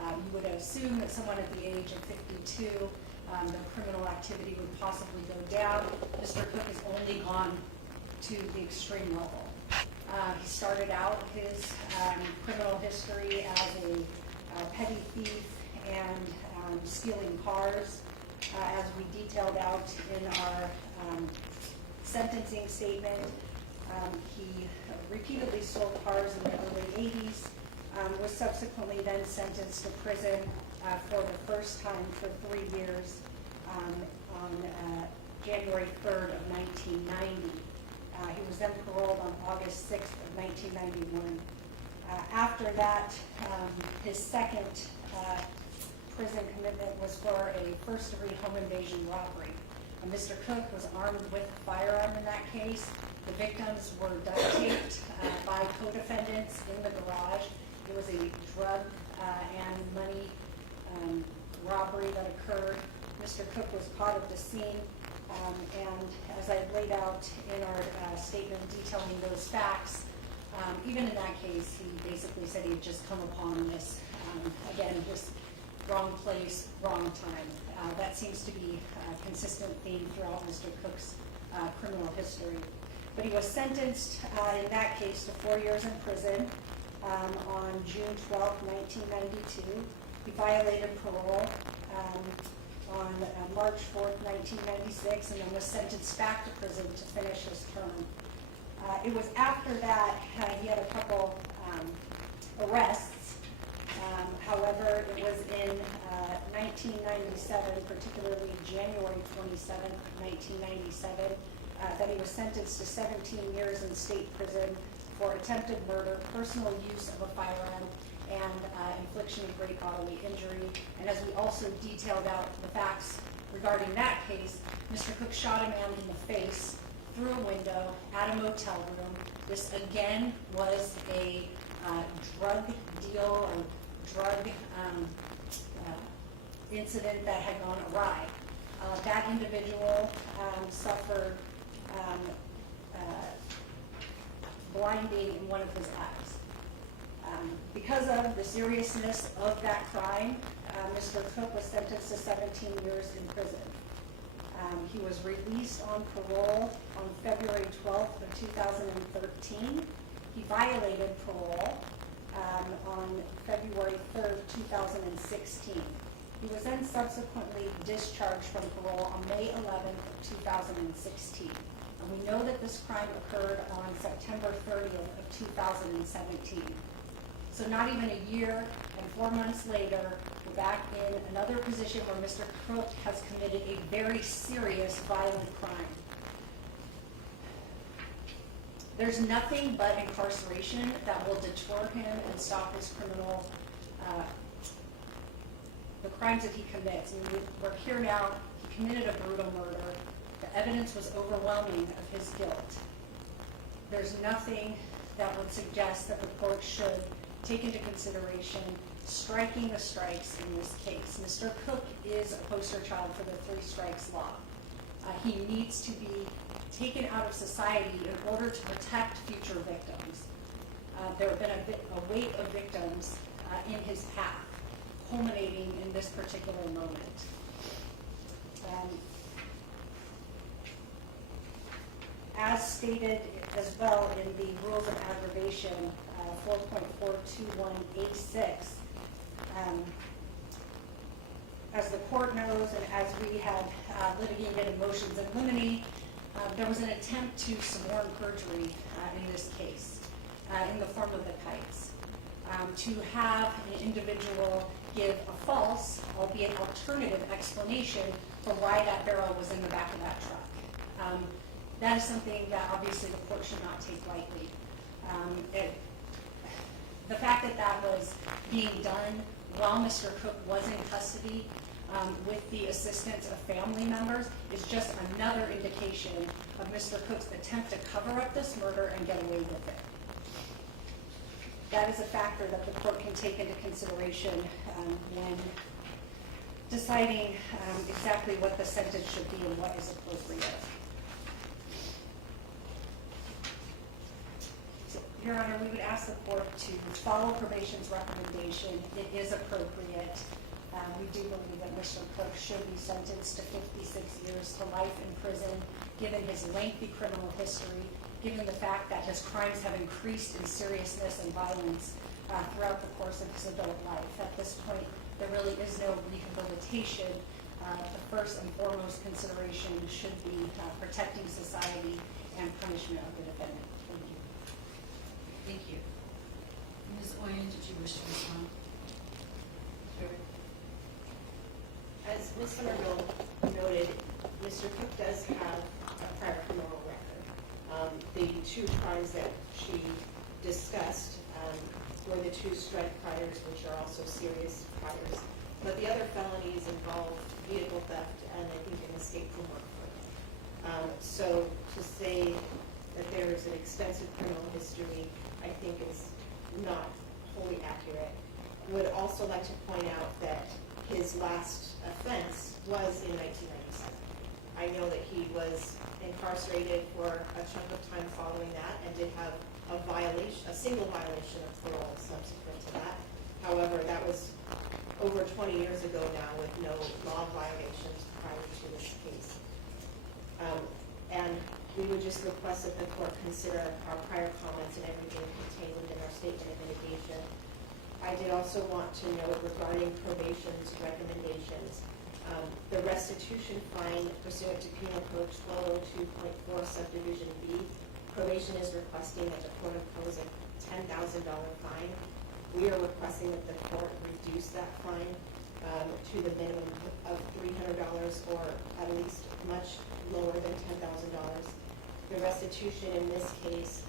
You would assume that someone at the age of 52, their criminal activity would possibly go down. Mr. Cook has only gone to the extreme level. He started out his criminal history as a petty thief and stealing cars. As we detailed out in our sentencing statement, he repeatedly stole cars in the early 80s, was subsequently then sentenced to prison for the first time for 3 years on January 3rd of 1990. He was then paroled on August 6th of 1991. After that, his second prison commitment was for a first-degree home invasion robbery. Mr. Cook was armed with a firearm in that case. The victims were duct taped by co-defendants in the garage. It was a drug and money robbery that occurred. Mr. Cook was caught at the scene, and as I laid out in our statement detailing those facts, even in that case, he basically said he had just come upon this, again, just wrong place, wrong time. That seems to be a consistent theme throughout Mr. Cook's criminal history. But he was sentenced in that case to 4 years in prison on June 12, 1992. He violated parole on March 4th, 1996, and then was sentenced back to prison to finish his term. It was after that he had a couple arrests. However, it was in 1997, particularly January 27th, 1997, that he was sentenced to 17 years in state prison for attempted murder, personal use of a firearm, and infliction of great bodily injury. And as we also detailed out the facts regarding that case, Mr. Cook shot a man in the face through a window at a motel room. This again was a drug deal or drug incident that had gone awry. That individual suffered blinding in one of his eyes. Because of the seriousness of that crime, Mr. Cook was sentenced to 17 years in prison. He was released on parole on February 12th of 2013. He violated parole on February 3rd, 2016. He was then subsequently discharged from parole on May 11th of 2016. And we know that this crime occurred on September 30th of 2017. So not even a year and 4 months later, we're back in another position where Mr. Cook has committed a very serious violent crime. There's nothing but incarceration that will deter him and stop his criminal, the crimes that he commits. I mean, we're here now, he committed a brutal murder. The evidence was overwhelming of his guilt. There's nothing that would suggest that the court should take into consideration striking the strikes in this case. Mr. Cook is a poster child for the 3 strikes law. He needs to be taken out of society in order to protect future victims. There have been a weight of victims in his path, culminating in this particular moment. As stated as well in the rules of aggravation, 4.421A6, as the court knows and as we had litigated in motions in limine, there was an attempt to suborn perjury in this case in the form of the kites. to have an individual give a false, albeit alternative explanation for why that barrel was in the back of that truck. That is something that obviously the court should not take lightly. The fact that that was being done while Mr. Cook was in custody with the assistance of family members is just another indication of Mr. Cook's attempt to cover up this murder and get away with it. That is a factor that the court can take into consideration when deciding exactly what the sentence should be and what is appropriate. So, Your Honor, we would ask the court to follow probation's recommendation. It is appropriate. We do believe that Mr. Cook should be sentenced to 56 years to life in prison, given his lengthy criminal history, given the fact that his crimes have increased in seriousness and violence throughout the course of his adult life. At this point, there really is no rehabilitation. The first and foremost consideration should be protecting society and punishment of the defendant. Thank you. Thank you. Ms. Oyen, did you wish to respond? As Ms. Somerville noted, Mr. Cook does have a prior criminal record. The two crimes that she discussed were the two strike priors, which are also serious priors. But the other felonies involve vehicle theft and I think an escape from work. So to say that there is an extensive criminal history, I think is not wholly accurate. I would also like to point out that his last offense was in 1997. I know that he was incarcerated for a chunk of time following that and did have a single violation of parole subsequent to that. However, that was over 20 years ago now with no law violations prior to this case. And we would just request that the court consider our prior comments and everything contained within our statement of mitigation. I did also want to note regarding probation's recommendations, the restitution fine pursuant to Penal Code 1202.4 subdivision B, probation is requesting that the court impose a $10,000 fine. We are requesting that the court reduce that fine to the minimum of $300 or at least much lower than $10,000. The restitution in this case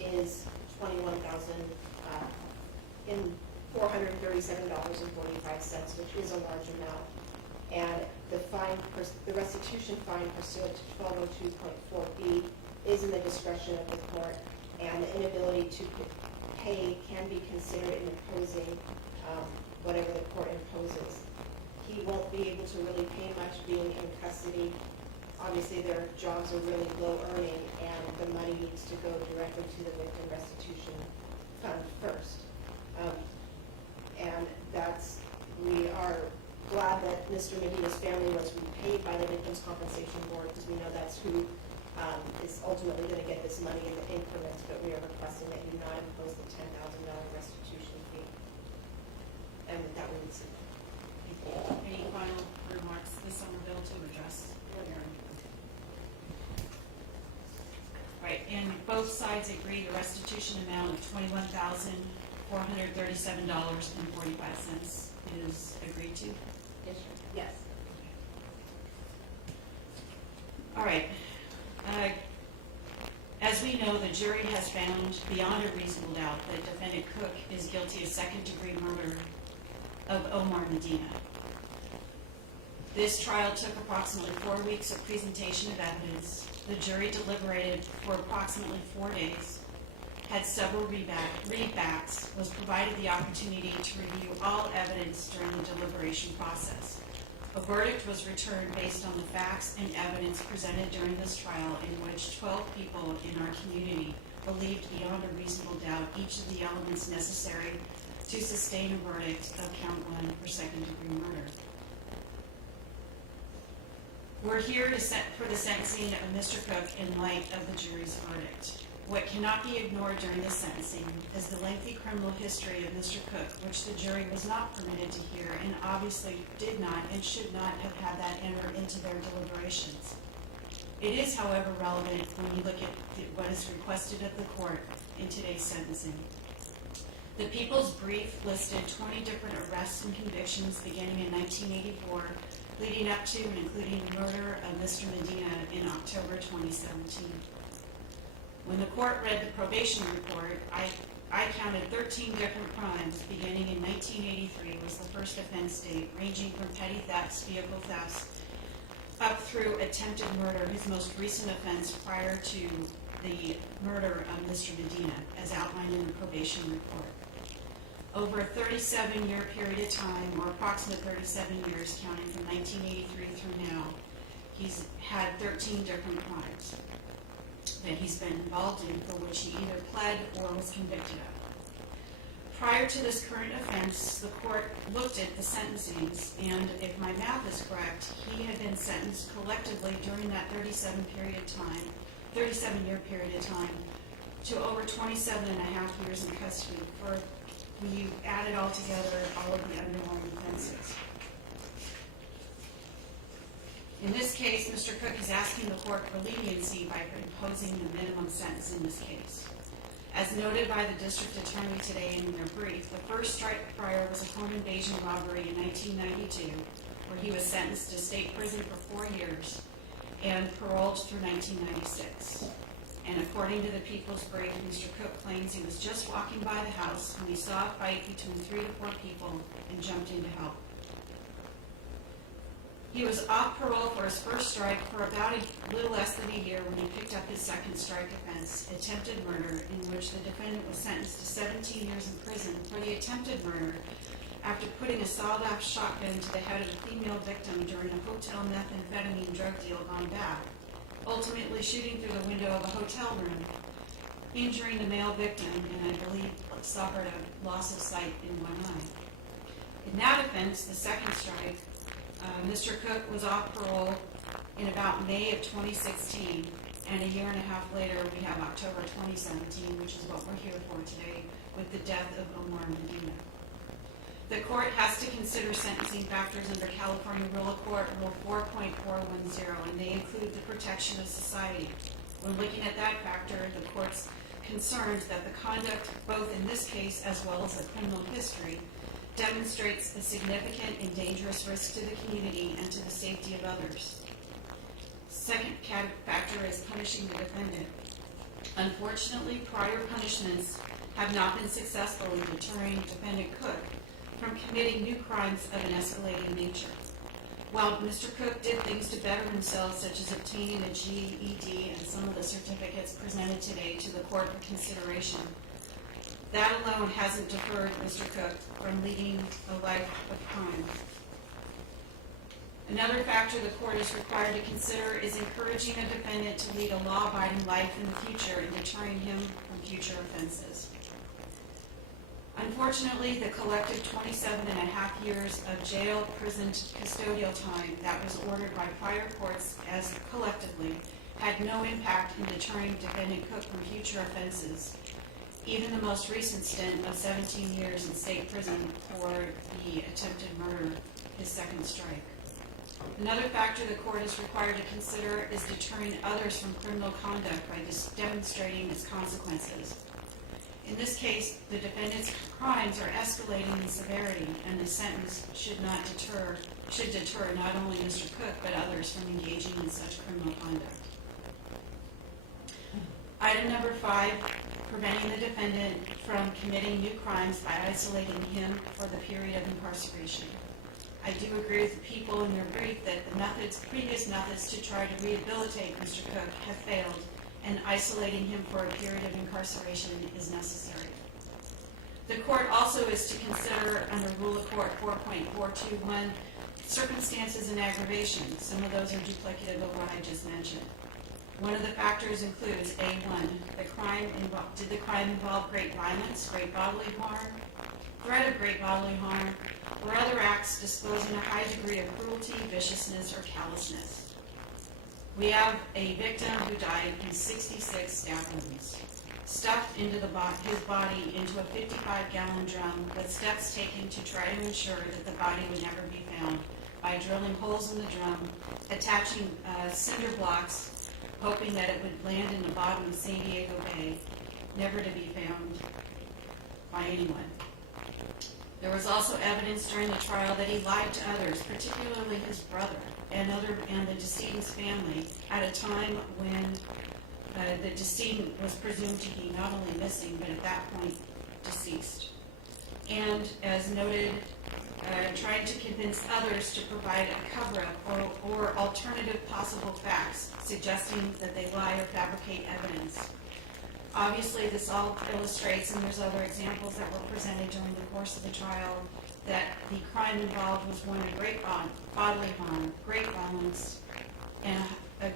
is $437.45, which is a large amount. And the restitution fine pursuant to 1202.4B is in the discretion of the court, and the inability to pay can be considered in imposing whatever the court imposes. He won't be able to really pay much being in custody. Obviously, their jobs are really low earning, and the money needs to go directly to the victim restitution fund first. And we are glad that Mr. Medina's family was repaid by the Victims' Compensation Board, because we know that's who is ultimately going to get this money in the increments, but we are requesting that you not impose the $10,000 restitution fee. And with that, we would see. Any final remarks, Ms. Somerville, to address? Right, and both sides agree the restitution amount of $21,437.45 is agreed to? Yes, sir. Yes. All right. As we know, the jury has found beyond a reasonable doubt that defendant Cook is guilty of second-degree murder of Omar Medina. This trial took approximately 4 weeks of presentation of evidence. The jury deliberated for approximately 4 days, had several readbacks, was provided the opportunity to review all evidence during the deliberation process. A verdict was returned based on the facts and evidence presented during this trial, in which 12 people in our community believed beyond a reasonable doubt each of the elements necessary to sustain a verdict of count 1 for second-degree murder. We're here for the sentencing of Mr. Cook in light of the jury's verdict. What cannot be ignored during the sentencing is the lengthy criminal history of Mr. Cook, which the jury was not permitted to hear and obviously did not and should not have had that enter into their deliberations. It is, however, relevant when you look at what is requested of the court in today's sentencing. The People's Brief listed 20 different arrests and convictions beginning in 1984, leading up to and including the murder of Mr. Medina in October 2017. When the court read the probation report, I counted 13 different crimes beginning in 1983 was the first offense date, ranging from petty thefts, vehicle thefts, up through attempted murder, his most recent offense prior to the murder of Mr. Medina, as outlined in the probation report. Over a 37-year period of time, or approximate 37 years, counting from 1983 through now, he's had 13 different crimes that he's been involved in, for which he either pled or was convicted of. Prior to this current offense, the court looked at the sentencings, and if my math is correct, he had been sentenced collectively during that 37-year period of time to over 27 and a half years in custody for, when you add it all together, all of the underlying offenses. In this case, Mr. Cook is asking the court for leniency by imposing the minimum sentence in this case. As noted by the district attorney today in their brief, the first strike prior was a home invasion robbery in 1992, where he was sentenced to state prison for 4 years and paroled through 1996. And according to the People's Brief, Mr. Cook claims he was just walking by the house when he saw a fight between 3 to 4 people and jumped in to help. He was off parole for his first strike for about a little less than a year when he picked up his second strike offense, attempted murder, in which the defendant was sentenced to 17 years in prison for the attempted murder after putting a sawed-off shotgun to the head of a female victim during a hotel methamphetamine drug deal gone bad, ultimately shooting through the window of a hotel room, injuring the male victim, and I believe suffered a loss of sight in one eye. In that offense, the second strike, Mr. Cook was off parole in about May of 2016, and a year and a half later we have October 2017, which is what we're here for today, with the death of Omar Medina. The court has to consider sentencing factors under California Rule of Court Rule 4.410, and they include the protection of society. When looking at that factor, the court's concerned that the conduct, both in this case as well as the criminal history, demonstrates a significant and dangerous risk to the community and to the safety of others. Second factor is punishing the defendant. Unfortunately, prior punishments have not been successful in deterring defendant Cook from committing new crimes of an escalating nature. While Mr. Cook did things to better himself, such as obtaining a GED and some of the certificates presented today to the court for consideration, that alone hasn't deterred Mr. Cook from leading a life of crime. Another factor the court is required to consider is encouraging a defendant to lead a law-abiding life in the future and deterring him from future offenses. Unfortunately, the collective 27 and a half years of jail, prison, custodial time that was ordered by prior courts as collectively had no impact in deterring defendant Cook from future offenses. Even the most recent stint of 17 years in state prison for the attempted murder, his second strike. Another factor the court is required to consider is deterring others from criminal conduct by demonstrating its consequences. In this case, the defendant's crimes are escalating in severity, and the sentence should deter not only Mr. Cook but others from engaging in such criminal conduct. Item number 5, preventing the defendant from committing new crimes by isolating him for the period of incarceration. I do agree with the people in their brief that the previous methods to try to rehabilitate Mr. Cook have failed, and isolating him for a period of incarceration is necessary. The court also is to consider under Rule of Court 4.421 circumstances and aggravation. Some of those are duplicative of what I just mentioned. One of the factors includes A1, did the crime involve great violence, great bodily harm, threat of great bodily harm, or other acts disclosing a high degree of cruelty, viciousness, or callousness. We have a victim who died in 66 stab wounds, stuffed into his body into a 55-gallon drum with steps taken to try to ensure that the body would never be found by drilling holes in the drum, attaching cinder blocks, hoping that it would land in the bottom of San Diego Bay, never to be found. by anyone. There was also evidence during the trial that he lied to others, particularly his brother and the decedent's family, at a time when the decedent was presumed to be not only missing, but at that point deceased. And as noted, trying to convince others to provide a cover-up or alternative possible facts, suggesting that they lie or fabricate evidence. Obviously, this all illustrates, and there's other examples that were presented during the course of the trial, that the crime involved was one of great bodily harm, great violence, and a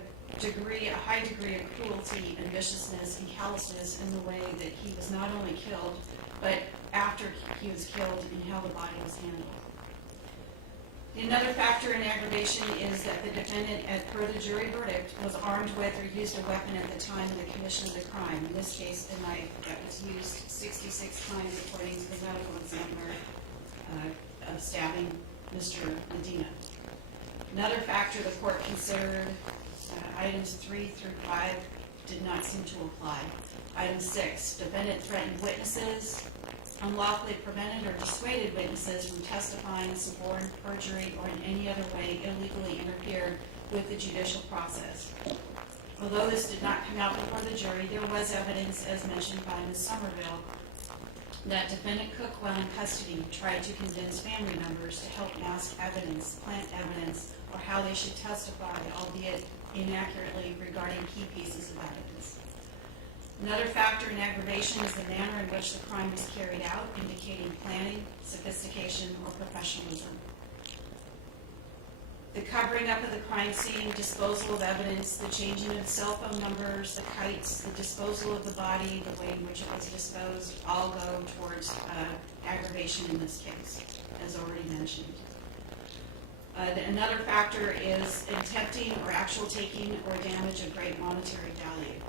high degree of cruelty and viciousness and callousness in the way that he was not only killed, but after he was killed and how the body was handled. Another factor in aggravation is that the defendant, as per the jury verdict, was armed with or used a weapon at the time of the commission of the crime. In this case, a knife that was used 66 times according to the medical examiner of stabbing Mr. Medina. Another factor the court considered, items 3 through 5 did not seem to apply. Item 6, defendant threatened witnesses, unlawfully prevented or dissuaded witnesses from testifying, suborned, perjury, or in any other way illegally interfered with the judicial process. Although this did not come out before the jury, there was evidence, as mentioned by Ms. Somerville, that defendant Cook, while in custody, tried to convince family members to help mask evidence, plant evidence, or how they should testify, albeit inaccurately, regarding key pieces of evidence. Another factor in aggravation is the manner in which the crime was carried out, indicating planning, sophistication, or professionalism. The covering up of the crime scene, disposal of evidence, the changing of cell phone numbers, the kites, the disposal of the body, the way in which it was disposed, all go towards aggravation in this case, as already mentioned. Another factor is attempting or actual taking or damage of great monetary value.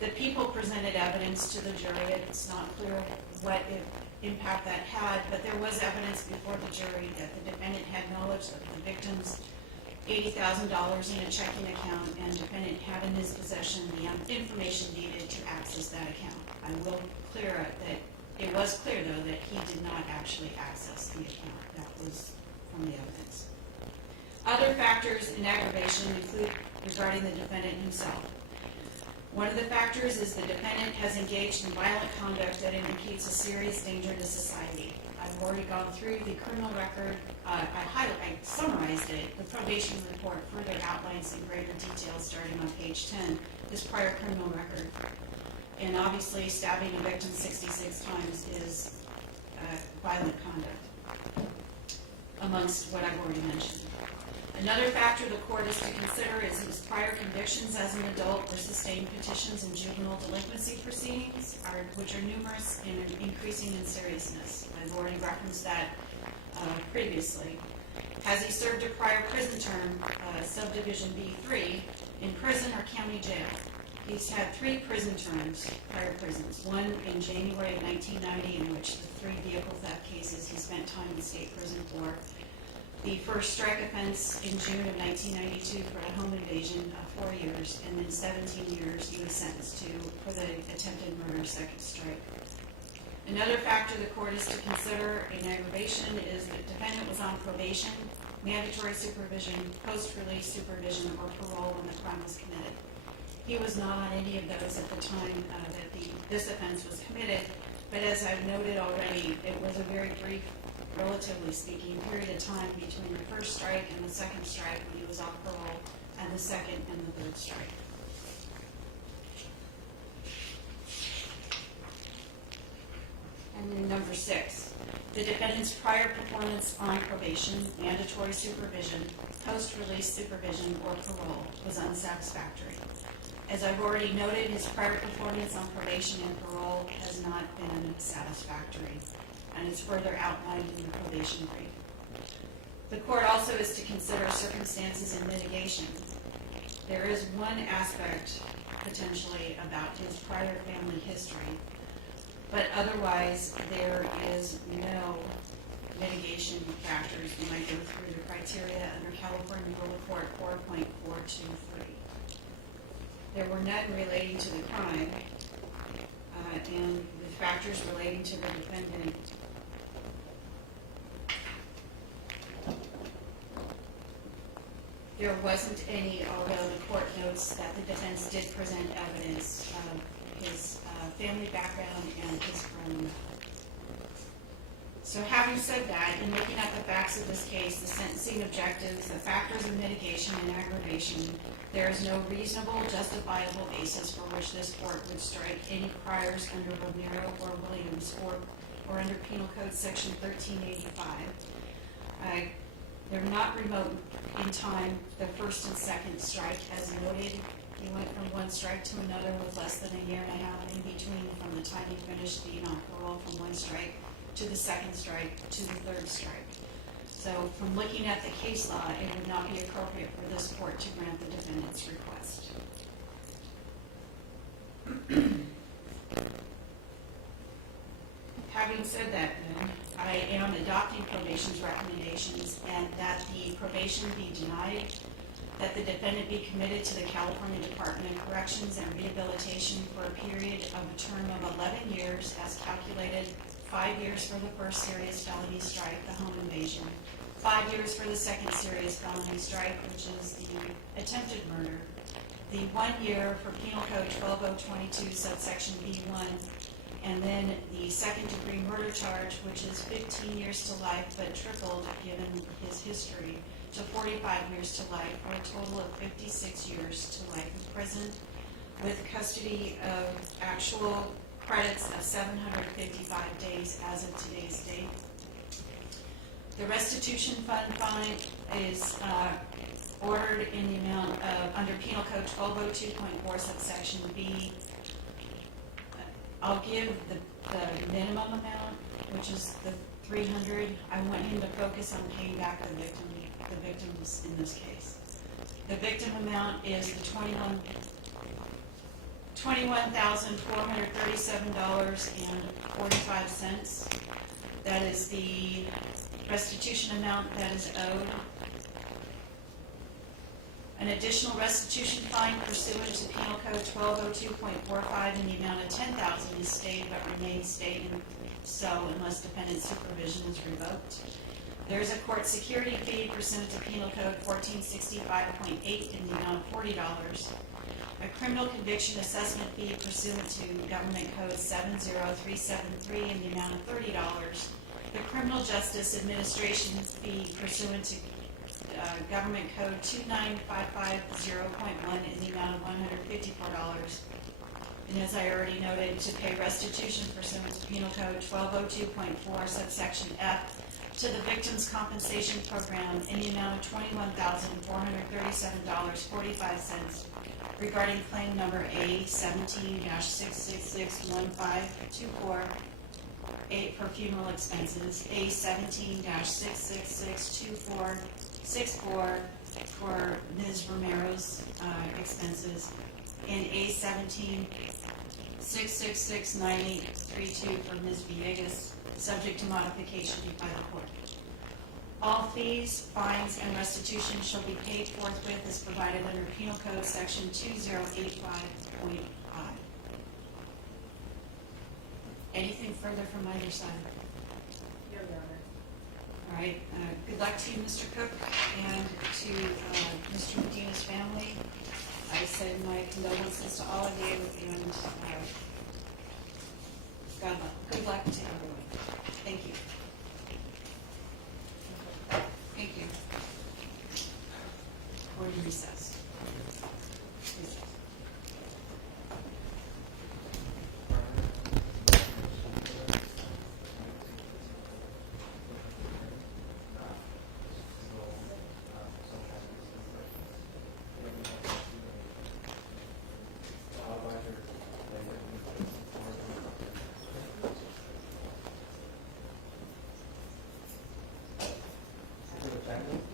The people presented evidence to the jury. It's not clear what impact that had, but there was evidence before the jury that the defendant had knowledge of the victim's $80,000 in a checking account, and the defendant had in his possession the information needed to access that account. I will clear it that it was clear, though, that he did not actually access the account. That was from the evidence. Other factors in aggravation include regarding the defendant himself. One of the factors is the defendant has engaged in violent conduct that indicates a serious danger to society. I've already gone through the criminal record. I summarized it. The probation report further outlines in greater detail, starting on page 10, his prior criminal record. And obviously, stabbing a victim 66 times is violent conduct, amongst what I've already mentioned. Another factor the court is to consider is his prior convictions as an adult or sustained petitions in juvenile delinquency proceedings, which are numerous and increasing in seriousness. I've already referenced that previously. Has he served a prior prison term, subdivision B3, in prison or county jail? He's had 3 prison terms, prior prisons, one in January of 1990, in which the 3 vehicle theft cases he spent time in state prison for. The first strike offense in June of 1992 for a home invasion of 4 years, and then 17 years he was sentenced to for the attempted murder second strike. Another factor the court is to consider in aggravation is that the defendant was on probation, mandatory supervision, post-release supervision, or parole when the crime was committed. He was not on any of those at the time that this offense was committed, but as I've noted already, it was a very brief, relatively speaking, period of time between the first strike and the second strike when he was off parole, and the second and the third strike. And then number 6, the defendant's prior performance on probation, mandatory supervision, post-release supervision, or parole was unsatisfactory. As I've already noted, his prior performance on probation and parole has not been satisfactory, and it's further outlined in the probation brief. The court also is to consider circumstances and mitigation. There is one aspect, potentially, about his prior family history, but otherwise there is no mitigation factors when I go through the criteria under California Rule of Court 4.423. There were none relating to the crime, and the factors relating to the defendant. There wasn't any, although the court notes that the defense did present evidence of his family background and his criminal. So having said that, in looking at the facts of this case, the sentencing objectives, the factors of mitigation and aggravation, there is no reasonable, justifiable basis for which this court would strike any priors under Romero or Williams or under Penal Code Section 1385. They're not remote in time, the first and second strike, as noted. He went from one strike to another with less than a year and a half in between from the time he finished being on parole from one strike to the second strike to the third strike. So from looking at the case law, it would not be appropriate for this court to grant the defendant's request. Having said that, then, I am adopting probation's recommendations and that the probation be denied, that the defendant be committed to the California Department of Corrections and Rehabilitation for a period of a term of 11 years as calculated, 5 years for the first serious felony strike, the home invasion, 5 years for the second serious felony strike, which is the attempted murder, the 1 year for Penal Code 12022 subsection B1, and then the second-degree murder charge, which is 15 years to life, but tripled given his history, to 45 years to life, for a total of 56 years to life in prison, with custody of actual credits of 755 days as of today's date. The restitution fund fine is ordered in the amount of, under Penal Code 1202.4 subsection B. I'll give the minimum amount, which is the $300. I want him to focus on paying back the victims in this case. The victim amount is the $21,437.45. That is the restitution amount that is owed. An additional restitution fine pursuant to Penal Code 1202.45 in the amount of $10,000 is stayed but remains stayed and so unless defendant supervision is revoked. There is a court security fee pursuant to Penal Code 1465.8 in the amount of $40. A criminal conviction assessment fee pursuant to Government Code 70373 in the amount of $30. The criminal justice administration fee pursuant to Government Code 29550.1 in the amount of $154. And as I already noted, to pay restitution pursuant to Penal Code 1202.4 subsection F to the Victims' Compensation Program in the amount of $21,437.45 regarding claim number A17-6661524 for funeral expenses, A17-6662464 for Ms. Romero's expenses, and A17-6669832 for Ms. Villegas, subject to modification by the court. All fees, fines, and restitution shall be paid forthwith as provided under Penal Code Section 2085.5. Anything further from either side? No, Your Honor. All right. Good luck to you, Mr. Cook, and to Mr. Medina's family. I send my condolences to all of you, and good luck to everyone. Thank you. Thank you. We're in recess.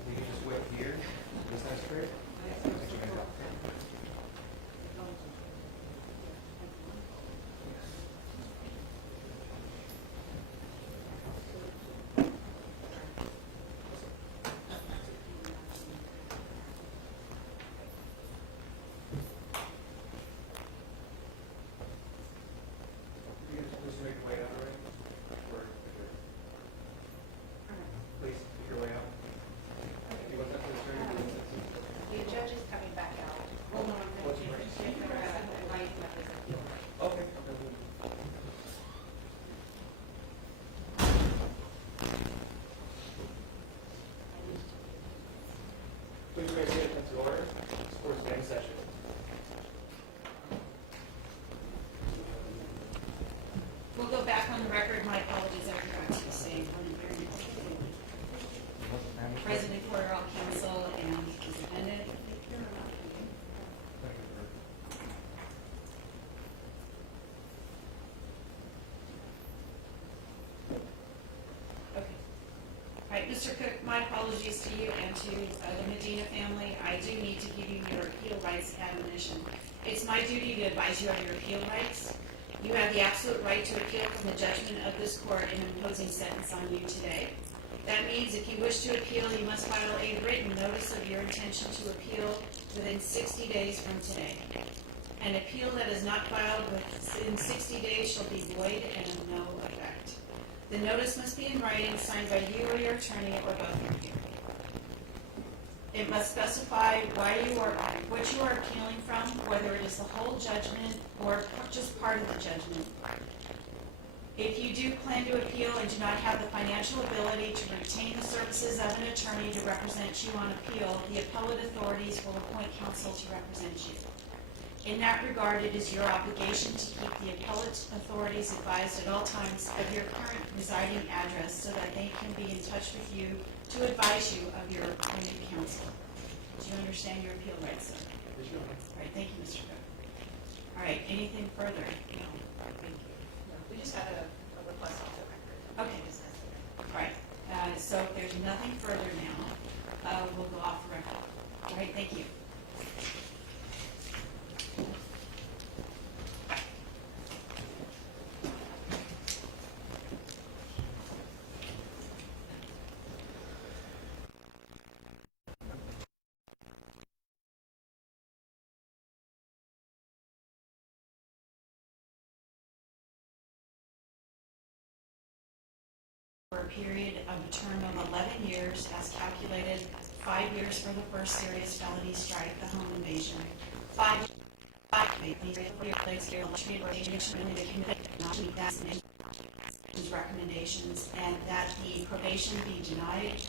We can just wait here. Is that straight? Just wait. right, Mr. Cook, my apologies to you and to the Medina family. I do need to give you your appeal rights admonition. It's my duty to advise you of your appeal rights. You have the absolute right to appeal from the judgment of this court in imposing sentence on you today. That means if you wish to appeal, you must file a written notice of your intention to appeal within 60 days from today. An appeal that is not filed within 60 days shall be void and of no effect. The notice must be in writing, signed by you or your attorney or both of you. It must specify what you are appealing from, whether it is the whole judgment or just part of the judgment. If you do plan to appeal and do not have the financial ability to retain the services of an attorney to represent you on appeal, the appellate authorities will appoint counsel to represent you. In that regard, it is your obligation to keep the appellate authorities advised at all times of your current residing address so that they can be in touch with you to advise you of your appointed counsel. Do you understand your appeal rights, sir? All right, thank you, Mr. Cook. All right, anything further? No. Thank you. We just had a request off the record. Okay. All right, so if there's nothing further now, we'll go off the record. All right, thank you. For a period of a term of 11 years as calculated, 5 years for the first serious felony strike, the home invasion, 5 recommendations, and that the probation be denied